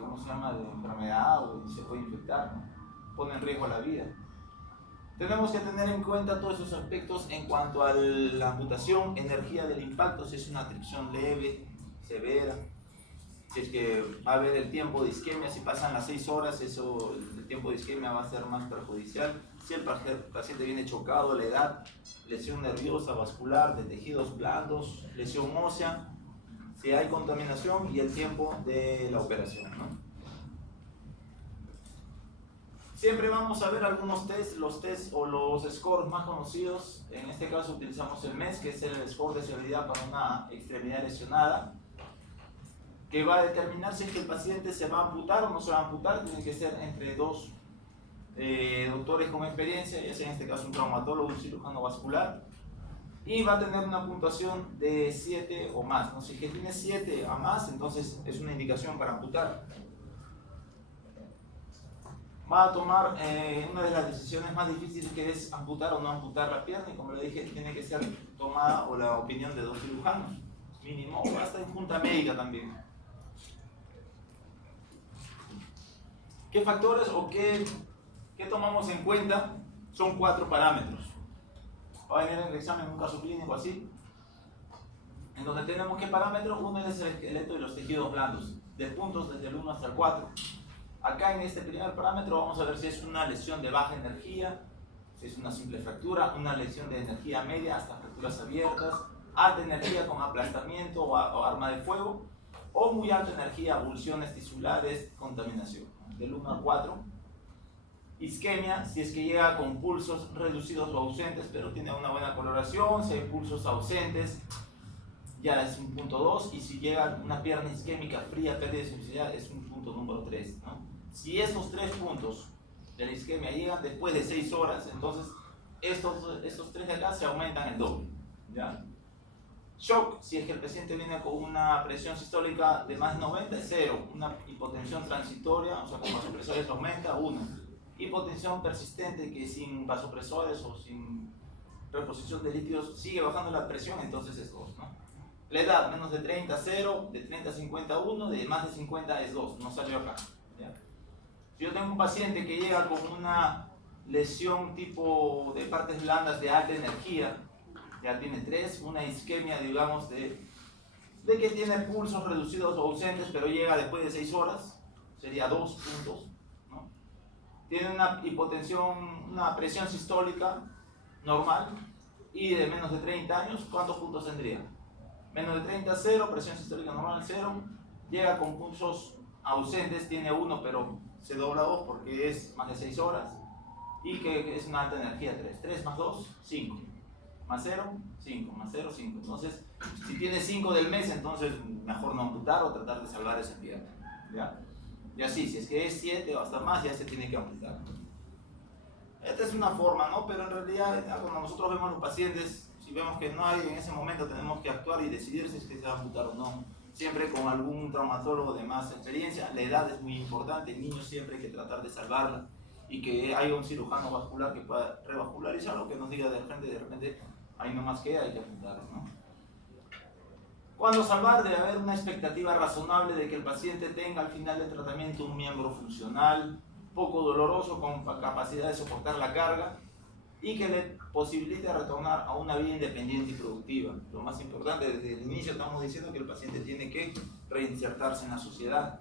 ¿cómo se llama?, de enfermedad, o se puede infectar, ¿no? Pone en riesgo la vida. Tenemos que tener en cuenta todos esos aspectos en cuanto a la amputación, energía del impacto, si es una tricción leve, severa, si es que va a haber el tiempo de isquemia, si pasan las 6 horas, el tiempo de isquemia va a ser más perjudicial. Si el paciente viene chocado, la edad, lesión nerviosa, vascular, de tejidos blandos, lesión ósea, si hay contaminación y el tiempo de la operación, ¿no? Siempre vamos a ver algunos tests, los tests o los scores más conocidos. En este caso utilizamos el MES, que es el score de severidad para una extremidad lesionada, que va a determinar si es que el paciente se va a amputar o no se va a amputar. Tiene que ser entre dos doctores con experiencia, ya sea en este caso un traumatólogo, un cirujano vascular, y va a tener una puntuación de 7 o más, ¿no? Si es que tiene 7 a más, entonces es una indicación para amputar. Va a tomar una de las decisiones más difíciles, que es amputar o no amputar la pierna, y como le dije, tiene que ser tomada o la opinión de 2 cirujanos mínimo, o hasta en junta médica también. ¿Qué factores o qué tomamos en cuenta? Son 4 parámetros. Va a venir en el examen un caso clínico así, en donde tenemos qué parámetros. Uno es el esqueleto y los tejidos blandos, de puntos desde el 1 hasta el 4. Acá en este primer parámetro vamos a ver si es una lesión de baja energía, si es una simple fractura, una lesión de energía media hasta fracturas abiertas, alta energía con aplastamiento o arma de fuego, o muy alta energía, abulsiones tisulares, contaminación, del 1 al 4. Isquemia, si es que llega con pulsos reducidos o ausentes, pero tiene una buena coloración. Si hay pulsos ausentes, ya es un punto 2, y si llega una pierna isquémica fría, pérdida de sensibilidad, es un punto número 3, ¿no? Si esos 3 puntos de la isquemia llegan después de 6 horas, entonces estos 3 de acá se aumentan el doble, ¿ya? Shock, si es que el paciente viene con una presión sistólica de más de 90, es 0. Una hipotensión transitoria, o sea, con vasopresores aumenta, 1. Hipotensión persistente, que sin vasopresores o sin reposición de líquidos sigue bajando la presión, entonces es 2, ¿no? La edad, menos de 30, 0, de 30 a 50, 1, de más de 50 es 2, no salió acá, ¿ya? Si yo tengo un paciente que llega con una lesión tipo de partes blandas de alta energía, ya tiene 3, una isquemia, digamos, de que tiene pulsos reducidos o ausentes, pero llega después de 6 horas, sería 2 puntos, ¿no? tiene una hipotensión, una presión sistólica normal y de menos de 30 años, ¿cuántos puntos tendría? Menos de 30, 0, presión sistólica normal, 0, llega con pulsos ausentes, tiene 1, pero se dobla 2 porque es más de 6 horas, y que es una alta energía 3. 3 más 2, 5. Más 0, 5. Más 0, 5. Entonces, si tiene 5 del mes, entonces mejor no amputar o tratar de salvar esa pierna. ¿Ya? Y así, si es que es 7 o hasta más, ya se tiene que amputar. Esta es una forma, ¿no? Pero en realidad, cuando nosotros vemos a los pacientes, si vemos que no hay en ese momento, tenemos que actuar y decidir si es que se va a amputar o no. Siempre con algún traumatólogo de más experiencia. La edad es muy importante, el niño siempre hay que tratar de salvarla y que haya un cirujano vascular que pueda revascularizarlo, que nos diga de repente, ahí nomás queda, hay que amputarlo, ¿no? Cuando salvar, debe haber una expectativa razonable de que el paciente tenga al final del tratamiento un miembro funcional, poco doloroso, con capacidad de soportar la carga y que le posibilite retornar a una vida independiente y productiva. Lo más importante, desde el inicio estamos diciendo que el paciente tiene que reinsertarse en la sociedad.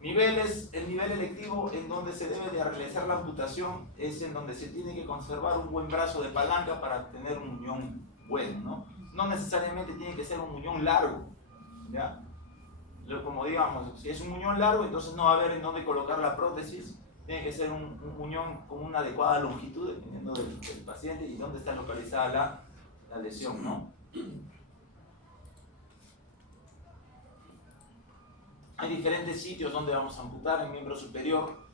Niveles, el nivel electivo en donde se debe de realizar la amputación es en donde se tiene que conservar un buen brazo de palanca para tener un muñón bueno, ¿no? No necesariamente tiene que ser un muñón largo, ¿ya? Como digamos, si es un muñón largo, entonces no va a haber en dónde colocar la prótesis. Tiene que ser un muñón con una adecuada longitud, dependiendo del paciente y dónde está localizada la lesión, ¿no? Hay diferentes sitios donde vamos a amputar: en miembro superior,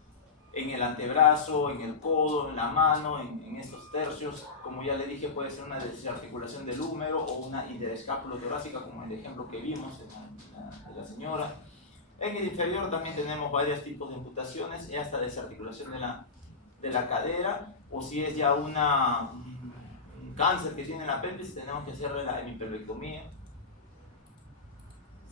en el antebrazo, en el codo, en la mano, en estos tercios. Como ya le dije, puede ser una desarticulación del húmero o una interescápulo-torácica, como el ejemplo que vimos de la señora. En el inferior también tenemos varios tipos de amputaciones, y hasta desarticulación de la cadera, o si es ya un cáncer que tiene en la pelvis, tenemos que hacerle la hemipelvectomía,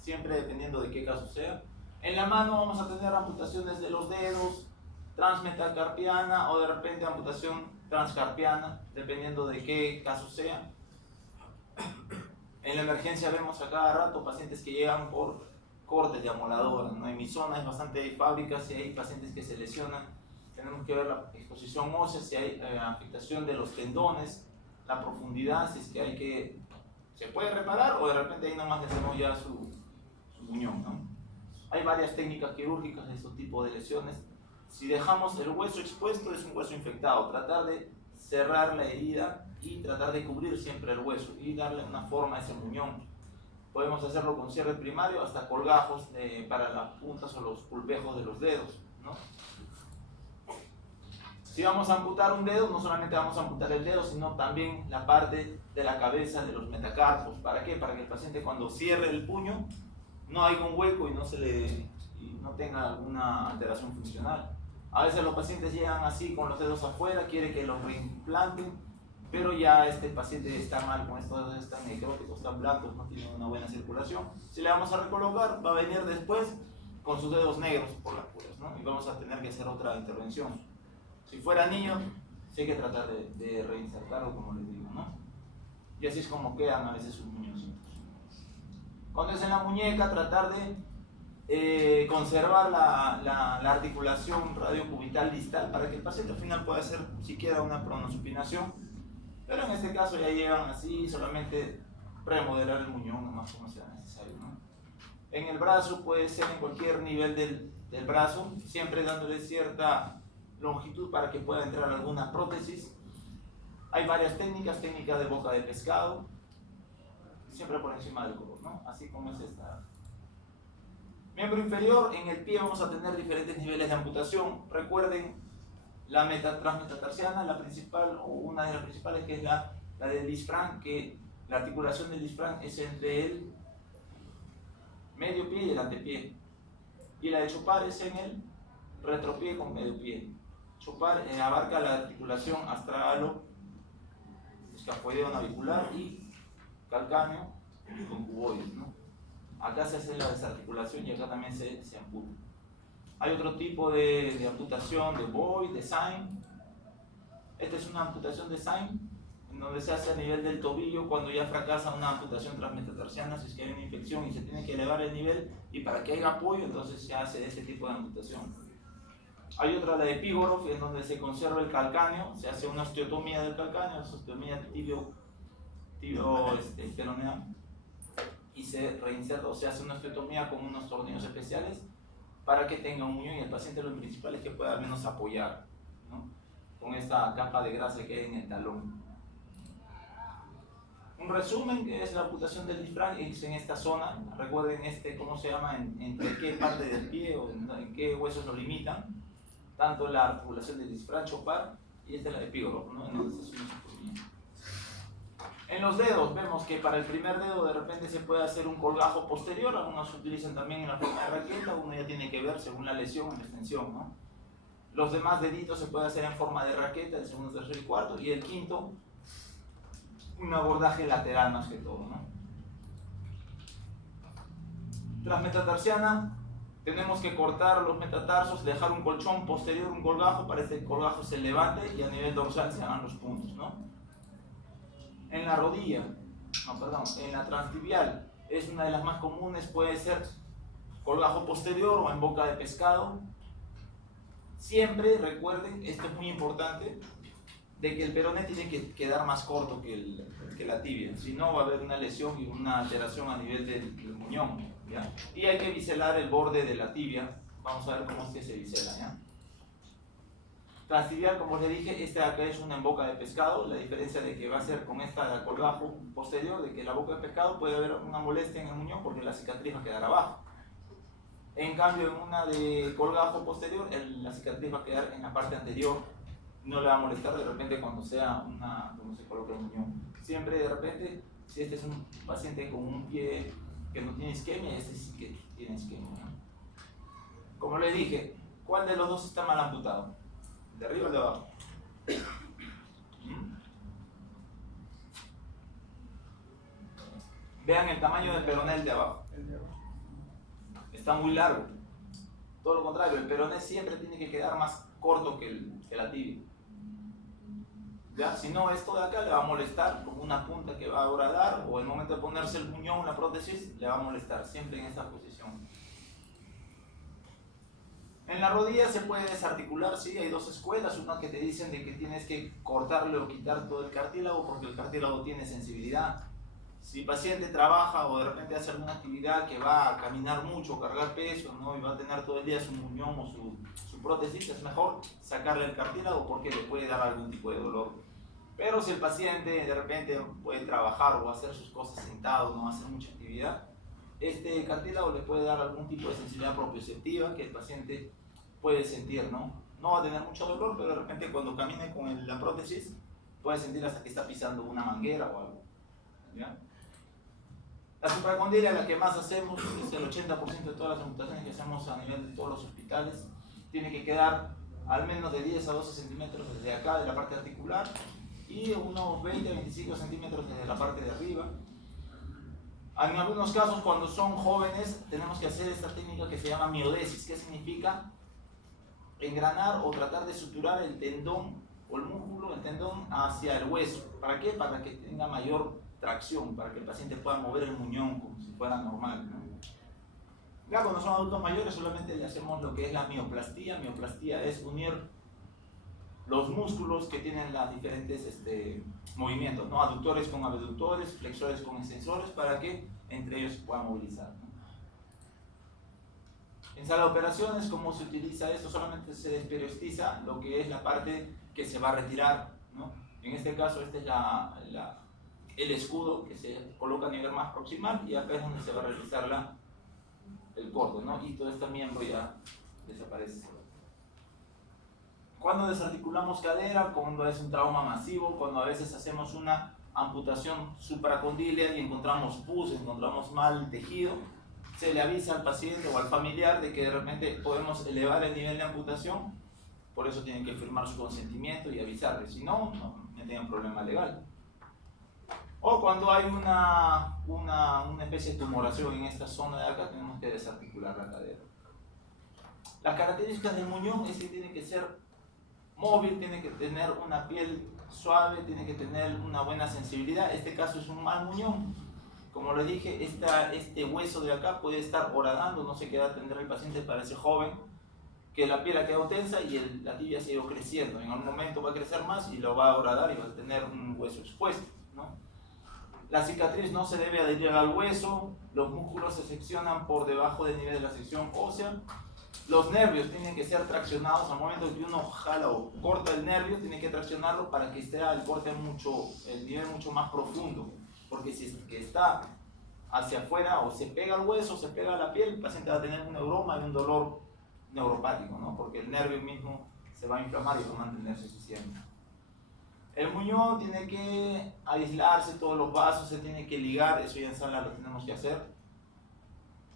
siempre dependiendo de qué caso sea. En la mano vamos a tener amputaciones de los dedos, transmetacarpiana, o de repente amputación transcarpiana, dependiendo de qué caso sea. En la emergencia vemos a cada rato pacientes que llegan por cortes de amoladora, ¿no? En mi zona es bastante fábrica, si hay pacientes que se lesionan, tenemos que ver la exposición ósea, si hay afectación de los tendones, la profundidad, si es que hay que, se puede reparar, o de repente ahí nomás le hacemos ya su muñón, ¿no? Hay varias técnicas quirúrgicas de estos tipos de lesiones. Si dejamos el hueso expuesto, es un hueso infectado. Tratar de cerrar la herida y tratar de cubrir siempre el hueso y darle una forma a ese muñón. Podemos hacerlo con cierre primario, hasta colgajos para las puntas o los pulpejos de los dedos, ¿no? Si vamos a amputar un dedo, no solamente vamos a amputar el dedo, sino también la parte de la cabeza de los metacarpos. ¿Para qué? Para que el paciente, cuando cierre el puño, no haya un hueco y no tenga alguna alteración funcional. A veces los pacientes llegan así con los dedos afuera, quiere que los reimplanten, pero ya este paciente está mal, con estos dedos están necróticos, están blancos, no tienen una buena circulación. Si le vamos a recolocar, va a venir después con sus dedos negros por las puras, ¿no? Y vamos a tener que hacer otra intervención. Si fuera niño, sí hay que tratar de reinsertarlo, como les digo, ¿no? Y así es como quedan a veces sus muñoncitos. Cuando es en la muñeca, tratar de conservar la articulación radiocubital distal para que el paciente al final pueda hacer siquiera una pronosupinación. Pero en este caso ya llegan así, solamente remodelar el muñón, nomás como sea necesario, ¿no? En el brazo puede ser en cualquier nivel del brazo, siempre dándole cierta longitud para que pueda entrar alguna prótesis. Hay varias técnicas de boca de pescado, siempre por encima del codo, ¿no? Así como es esta. Miembro inferior, en el pie vamos a tener diferentes niveles de amputación. Recuerden la transmetatarsiana, la principal, o una de las principales, que es la del disfrán, que la articulación del disfrán es entre el medio pie y el antepié. Y la de Chopard es en el retropié con medio pie. Chopard abarca la articulación astragalo, escafoideo navicular y calcáneo con cuboides, ¿no? Acá se hace la desarticulación y acá también se amputa. Hay otro tipo de amputación de Boyd, de Syme. Esta es una amputación de Syme, en donde se hace a nivel del tobillo cuando ya fracasa una amputación transmetatarsiana, si es que hay una infección y se tiene que elevar el nivel, y para que haya apoyo, entonces se hace ese tipo de amputación. Hay otra, la epígoro, en donde se conserva el calcáneo, se hace una osteotomía del calcáneo, osteotomía peroneal, y se reinserta o se hace una osteotomía con unos tornillos especiales para que tenga un muñón, y el paciente lo principal es que pueda al menos apoyar, ¿no?, con esta capa de grasa que hay en el talón. Un resumen que es la amputación del disfraz es en esta zona. Recuerden ¿cómo se llama? Entre qué parte del pie o en qué huesos lo limitan. Tanto la articulación del disfraz, chopar, y esta es la epígoro, ¿no? En los dedos vemos que para el primer dedo de repente se puede hacer un colgajo posterior, algunos se utilizan también en la forma de raqueta, uno ya tiene que ver según la lesión o la extensión, ¿no? Los demás deditos se puede hacer en forma de raqueta, el segundo, tercero y cuarto, y el quinto, un abordaje lateral más que todo, ¿no? Tras metatarsiana, tenemos que cortar los metatarsos, dejar un colchón posterior, un colgajo, para que este colgajo se levante y a nivel dorsal se hagan los puntos, ¿no? En la rodilla, en la transtibial, es una de las más comunes, puede ser colgajo posterior o en boca de pescado. Siempre recuerden, esto es muy importante, de que el peroné tiene que quedar más corto que la tibia, si no va a haber una lesión y una alteración a nivel del muñón, ¿ya? Y hay que biselar el borde de la tibia. Vamos a ver cómo es que se bisela, ¿ya? Transtibial, como les dije, esta de acá es una en boca de pescado. La diferencia de que va a ser con esta de colgajo posterior, de que la boca de pescado puede haber una molestia en el muñón porque la cicatriz va a quedar abajo. En cambio, en una de colgajo posterior, la cicatriz va a quedar en la parte anterior. No le va a molestar de repente cuando se coloque el muñón. Siempre de repente, si este es un paciente con un pie que no tiene isquemia, este sí que tiene isquemia, ¿no? Como les dije, ¿cuál de los dos está mal amputado? ¿De arriba o de abajo? Vean el tamaño del peroné de abajo. Está muy largo. Todo lo contrario, el peroné siempre tiene que quedar más corto que la tibia. ¿Ya? Si no, esto de acá le va a molestar como una punta que va a horadar, o el momento de ponerse el muñón, la prótesis, le va a molestar, siempre en esta posición. En la rodilla se puede desarticular, sí, hay dos escuelas, una que te dicen de que tienes que cortarle o quitar todo el cartílago porque el cartílago tiene sensibilidad. Si el paciente trabaja o de repente hace alguna actividad que va a caminar mucho, cargar peso, ¿no?, y va a tener todo el día su muñón o su prótesis, es mejor sacarle el cartílago porque le puede dar algún tipo de dolor. Pero si el paciente de repente puede trabajar o hacer sus cosas sentado, no hacer mucha actividad, este cartílago le puede dar algún tipo de sensibilidad propioceptiva que el paciente puede sentir, ¿no? No va a tener mucho dolor, pero de repente cuando camine con la prótesis puede sentir hasta que está pisando una manguera o algo, ¿ya? La supracondilia, la que más hacemos, es el 80% de todas las amputaciones que hacemos a nivel de todos los hospitales. Tiene que quedar al menos de 10 a 12 centímetros desde acá, de la parte articular, y unos 20 a 25 centímetros desde la parte de arriba. En algunos casos, cuando son jóvenes, tenemos que hacer esta técnica que se llama miodesis, que significa engranar o tratar de suturar el tendón o el músculo, el tendón hacia el hueso. ¿Para qué? Para que tenga mayor tracción, para que el paciente pueda mover el muñón como si fuera normal, ¿no? Ya cuando son adultos mayores solamente le hacemos lo que es la mioplastía. Mioplastía es unir los músculos que tienen los diferentes movimientos, ¿no? Aductores con abductores, flexores con extensores, para que entre ellos se puedan movilizar, ¿no? En sala de operaciones, ¿cómo se utiliza esto? Solamente se desperiodiza lo que es la parte que se va a retirar, ¿no? En este caso, este es el escudo que se coloca a nivel más proximal, y acá es donde se va a realizar el corte, ¿no? Y todo este miembro ya desaparece. Cuando desarticulamos cadera, cuando es un trauma masivo, cuando a veces hacemos una amputación supracondilia y encontramos pus, encontramos mal tejido, se le avisa al paciente o al familiar de que de repente podemos elevar el nivel de amputación. Por eso tienen que firmar su consentimiento y avisarle, si no, no tienen problema legal. O cuando hay una especie de tumoración en esta zona de acá, tenemos que desarticular la cadera. Las características del muñón es que tiene que ser móvil, tiene que tener una piel suave, tiene que tener una buena sensibilidad. Este caso es un mal muñón. Como les dije, este hueso de acá puede estar horadando, no sé qué edad tendrá el paciente, parece joven. que la piel ha quedado tensa y la tibia se ha ido creciendo. En algún momento va a crecer más y lo va a agradar y va a tener un hueso expuesto, ¿no? La cicatriz no se debe adherir al hueso, los músculos se seccionan por debajo del nivel de la sección ósea, los nervios tienen que ser traccionados al momento que uno jala o corta el nervio, tiene que traccionarlo para que esté el corte el nivel mucho más profundo, porque si es que está hacia afuera o se pega al hueso, se pega a la piel, el paciente va a tener un neuroma y un dolor neuropático, ¿no? Porque el nervio mismo se va a inflamar y va a mantenerse eficiente. El muñón tiene que aislarse, todos los vasos se tiene que ligar, eso ya en sala lo tenemos que hacer.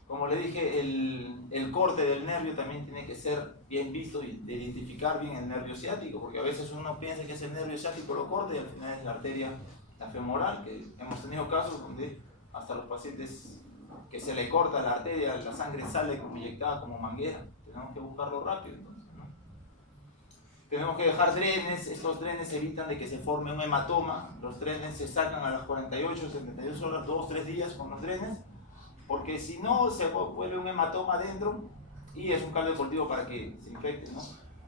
Como le dije, el corte del nervio también tiene que ser bien visto y de identificar bien el nervio ciático, porque a veces uno piensa que es el nervio ciático lo corta y al final es la arteria femoral, que hemos tenido casos donde hasta los pacientes que se le corta la arteria, la sangre sale como inyectada como manguera. Tenemos que buscarlo rápido, entonces, ¿no? Tenemos que dejar drenes, estos drenes evitan de que se forme un hematoma. Los drenes se sacan a las 48, 72 horas, 2-3 días con los drenes, porque si no se vuelve un hematoma adentro y es un caldo de cultivo para que se infecte, ¿no?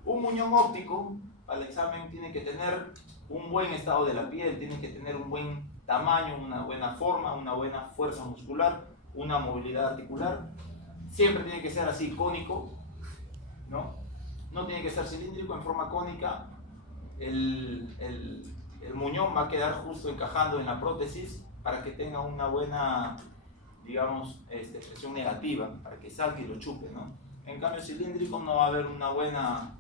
Un muñón óptico al examen tiene que tener un buen estado de la piel, tiene que tener un buen tamaño, una buena forma, una buena fuerza muscular, una movilidad articular. Siempre tiene que ser así, cónico, ¿no? No tiene que ser cilíndrico, en forma cónica. El muñón va a quedar justo encajando en la prótesis para que tenga una buena, digamos, presión negativa, para que salga y lo chupe, ¿no? En cambio cilíndrico no va a haber una buena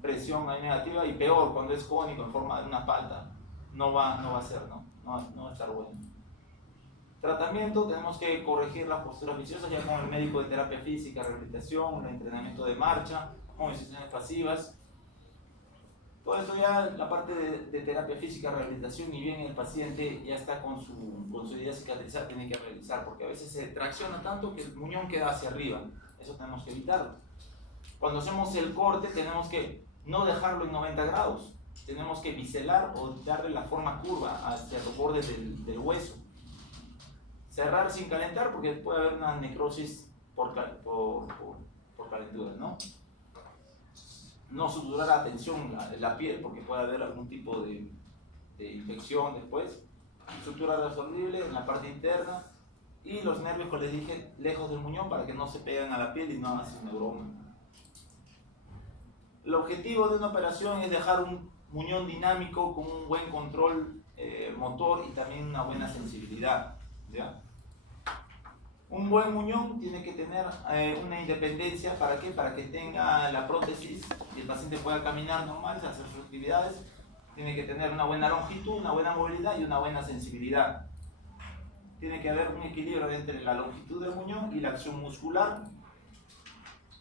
presión ahí negativa, y peor cuando es cónico en forma de una palta, no va a ser, ¿no? No va a estar bueno. Tratamiento, tenemos que corregir las posturas viciosas ya con el médico de terapia física, rehabilitación, el entrenamiento de marcha, movilizaciones pasivas. Todo esto ya, la parte de terapia física, rehabilitación, y bien el paciente ya está con su idea cicatrizada, tiene que realizar, porque a veces se tracciona tanto que el muñón queda hacia arriba. Eso tenemos que evitarlo. Cuando hacemos el corte tenemos que no dejarlo en 90 grados, tenemos que biselar o darle la forma curva hacia los bordes del hueso. Cerrar sin calentar porque puede haber una necrosis por calentura, ¿no? No suturar a tensión la piel porque puede haber algún tipo de infección después. Sutura resolvible en la parte interna y los nervios, como les dije, lejos del muñón para que no se peguen a la piel y no hagan su neuroma. El objetivo de una operación es dejar un muñón dinámico con un buen control motor y también una buena sensibilidad, ¿ya? Un buen muñón tiene que tener una independencia, ¿para qué? Para que tenga la prótesis y el paciente pueda caminar normal, hacer sus actividades. Tiene que tener una buena longitud, una buena movilidad y una buena sensibilidad. Tiene que haber un equilibrio entre la longitud del muñón y la acción muscular.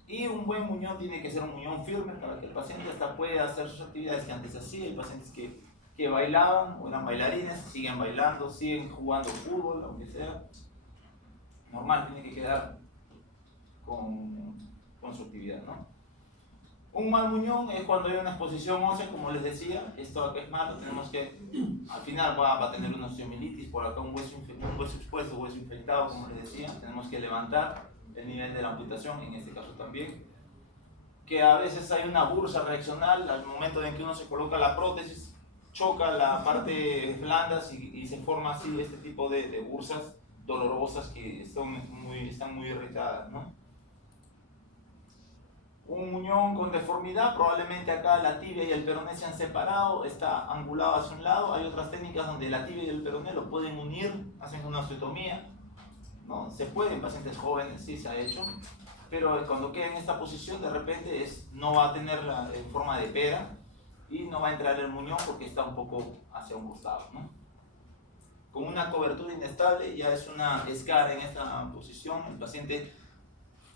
Y un buen muñón tiene que ser un muñón firme para que el paciente hasta pueda hacer sus actividades que antes hacía. Hay pacientes que bailaban o eran bailarines, siguen bailando, siguen jugando fútbol, aunque sea. Normal, tiene que quedar con su actividad, ¿no? Un mal muñón es cuando hay una exposición ósea, como les decía. Esto acá es malo, tenemos que, al final va a tener una osteomielitis, por acá un hueso expuesto, hueso infectado, como les decía. Tenemos que levantar el nivel de la amputación, en este caso también. Que a veces hay una bursa reaccional al momento en que uno se coloca la prótesis, choca la parte blanda y se forma así este tipo de bursas dolorosas que están muy irritadas, ¿no? Un muñón con deformidad, probablemente acá la tibia y el peroné se han separado, está angulado hacia un lado. Hay otras técnicas donde la tibia y el peroné lo pueden unir, hacen una osteotomía, ¿no? Se puede en pacientes jóvenes, sí se ha hecho, pero cuando queda en esta posición de repente no va a tener en forma de pera y no va a entrar el muñón porque está un poco hacia un costado, ¿no? Con una cobertura inestable, ya es una escara en esta posición. El paciente,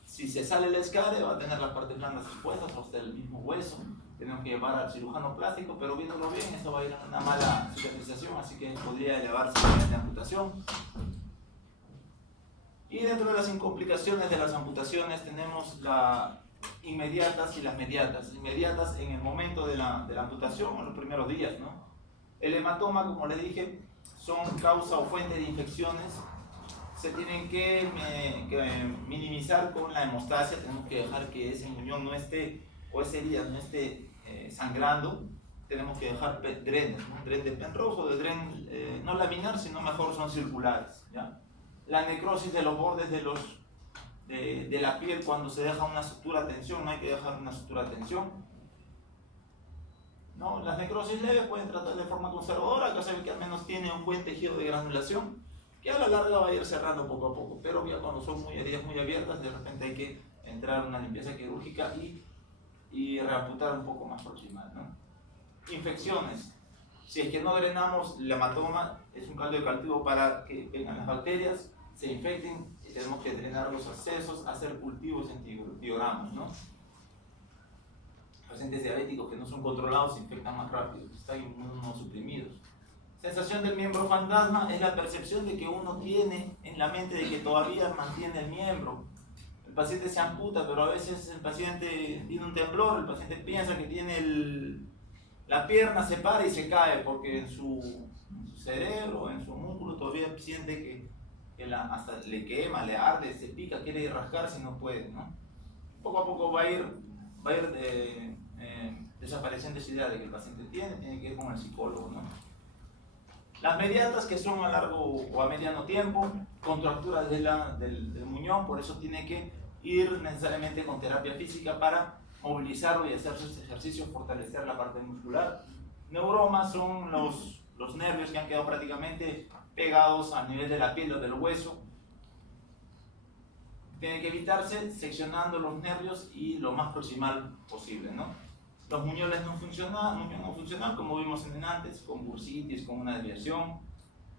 si se sale el escare, va a tener las partes blandas expuestas hasta el mismo hueso. Tenemos que llevar al cirujano plástico, pero viéndolo bien, eso va a ir a una mala cicatrización, así que podría elevarse el nivel de amputación. Y dentro de las complicaciones de las amputaciones tenemos las inmediatas y las mediatas. Inmediatas en el momento de la amputación, en los primeros días, ¿no? El hematoma, como le dije, son causa o fuente de infecciones se tienen que minimizar con la hemostasia. Tenemos que dejar que ese muñón no esté, o esa herida no esté sangrando. Tenemos que dejar drenes, ¿no? Dren de Penrose o de dren no laminar, sino mejor son circulares, ¿ya? La necrosis de los bordes de la piel cuando se deja una sutura a tensión, no hay que dejar una sutura a tensión, ¿no? Las necrosis leves pueden tratar de forma conservadora, acá se ve que al menos tiene un buen tejido de granulación, que a la larga va a ir cerrando poco a poco, pero ya cuando son heridas muy abiertas, de repente hay que entrar a una limpieza quirúrgica y reamputar un poco más proximal, ¿no? Infecciones. Si es que no drenamos el hematoma, es un caldo de cultivo para que vengan las bacterias, se infecten, y tenemos que drenar los accesos, hacer cultivos en tiogramos, ¿no? Pacientes diabéticos que no son controlados se infectan más rápido, están inmunosuprimidos. Sensación del miembro fantasma es la percepción de que uno tiene en la mente de que todavía mantiene el miembro. El paciente se amputa, pero a veces el paciente tiene un temblor, el paciente piensa que tiene la pierna, se para y se cae porque en su cerebro, en su músculo todavía siente que hasta le quema, le arde, se pica, quiere rascarse y no puede, ¿no? Poco a poco va a ir desapareciendo esa idea de que el paciente tiene que ir con el psicólogo, ¿no? Las mediatas, que son a largo o a mediano tiempo, contracturas del muñón, por eso tiene que ir necesariamente con terapia física para movilizarlo y hacer sus ejercicios, fortalecer la parte muscular. Neuromas son los nervios que han quedado prácticamente pegados a nivel de la piel o del hueso. Tiene que evitarse seccionando los nervios y lo más proximal posible, ¿no? Los muñones no funcionan, como vimos antes, con bursitis, con una desviación.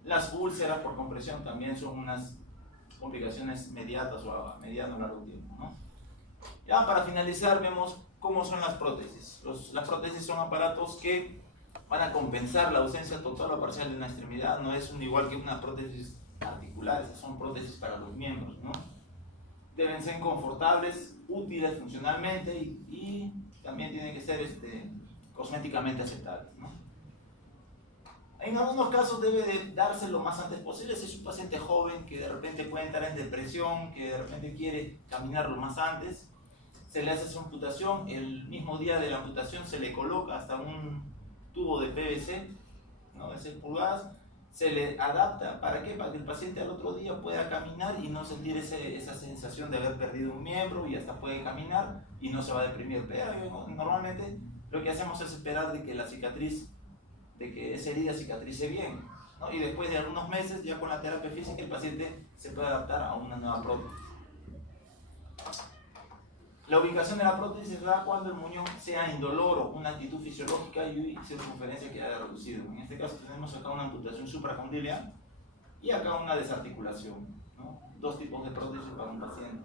Las úlceras por compresión también son unas complicaciones mediatas o a mediano o largo tiempo, ¿no? Ya para finalizar vemos cómo son las prótesis. Las prótesis son aparatos que van a compensar la ausencia total o parcial de una extremidad. No es igual que una prótesis articular, esas son prótesis para los miembros, ¿no? Deben ser confortables, útiles funcionalmente y también tienen que ser cosméticamente aceptables, ¿no? En algunos casos debe de darse lo más antes posible. Si es un paciente joven que de repente puede entrar en depresión, que de repente quiere caminar lo más antes, se le hace su amputación. El mismo día de la amputación se le coloca hasta un tubo de PVC, ¿no? De 6 pulgadas, se le adapta. ¿Para qué? Para que el paciente al otro día pueda caminar y no sentir esa sensación de haber perdido un miembro, y hasta puede caminar y no se va a deprimir. Pero normalmente lo que hacemos es esperar de que esa herida cicatrice bien, ¿no? Y después de algunos meses, ya con la terapia física, el paciente se puede adaptar a una nueva prótesis. La ubicación de la prótesis se da cuando el muñón sea indoloro, una actitud fisiológica y circunferencia que haya reducido. En este caso tenemos acá una amputación supracondylar y acá una desarticulación, ¿no? 2 tipos de prótesis para un paciente.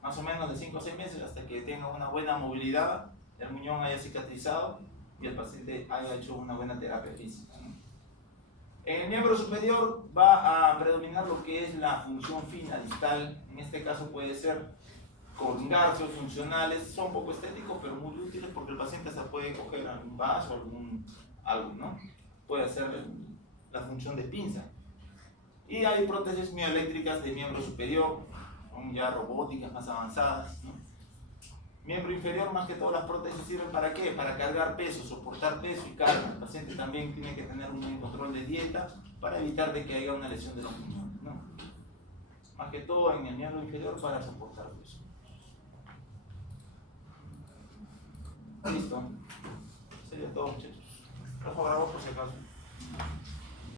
Más o menos de 5 a 6 meses hasta que tenga una buena movilidad, el muñón haya cicatrizado y el paciente haya hecho una buena terapia física, ¿no? En el miembro superior va a predominar lo que es la función fina distal. En este caso puede ser con garfios funcionales, son poco estéticos pero muy útiles porque el paciente se puede coger algún vaso, algo, ¿no? Puede hacer la función de pinza. Y hay prótesis mioeléctricas de miembro superior, son ya robóticas más avanzadas, ¿no? Miembro inferior, más que todo las prótesis sirven ¿para qué? Para cargar peso, soportar peso y carga. El paciente también tiene que tener un buen control de dieta para evitar de que haya una lesión de los riñones, ¿no? Más que todo en el miembro inferior para soportar peso. Listo. Sería todo, muchachos. Por favor, por si acaso.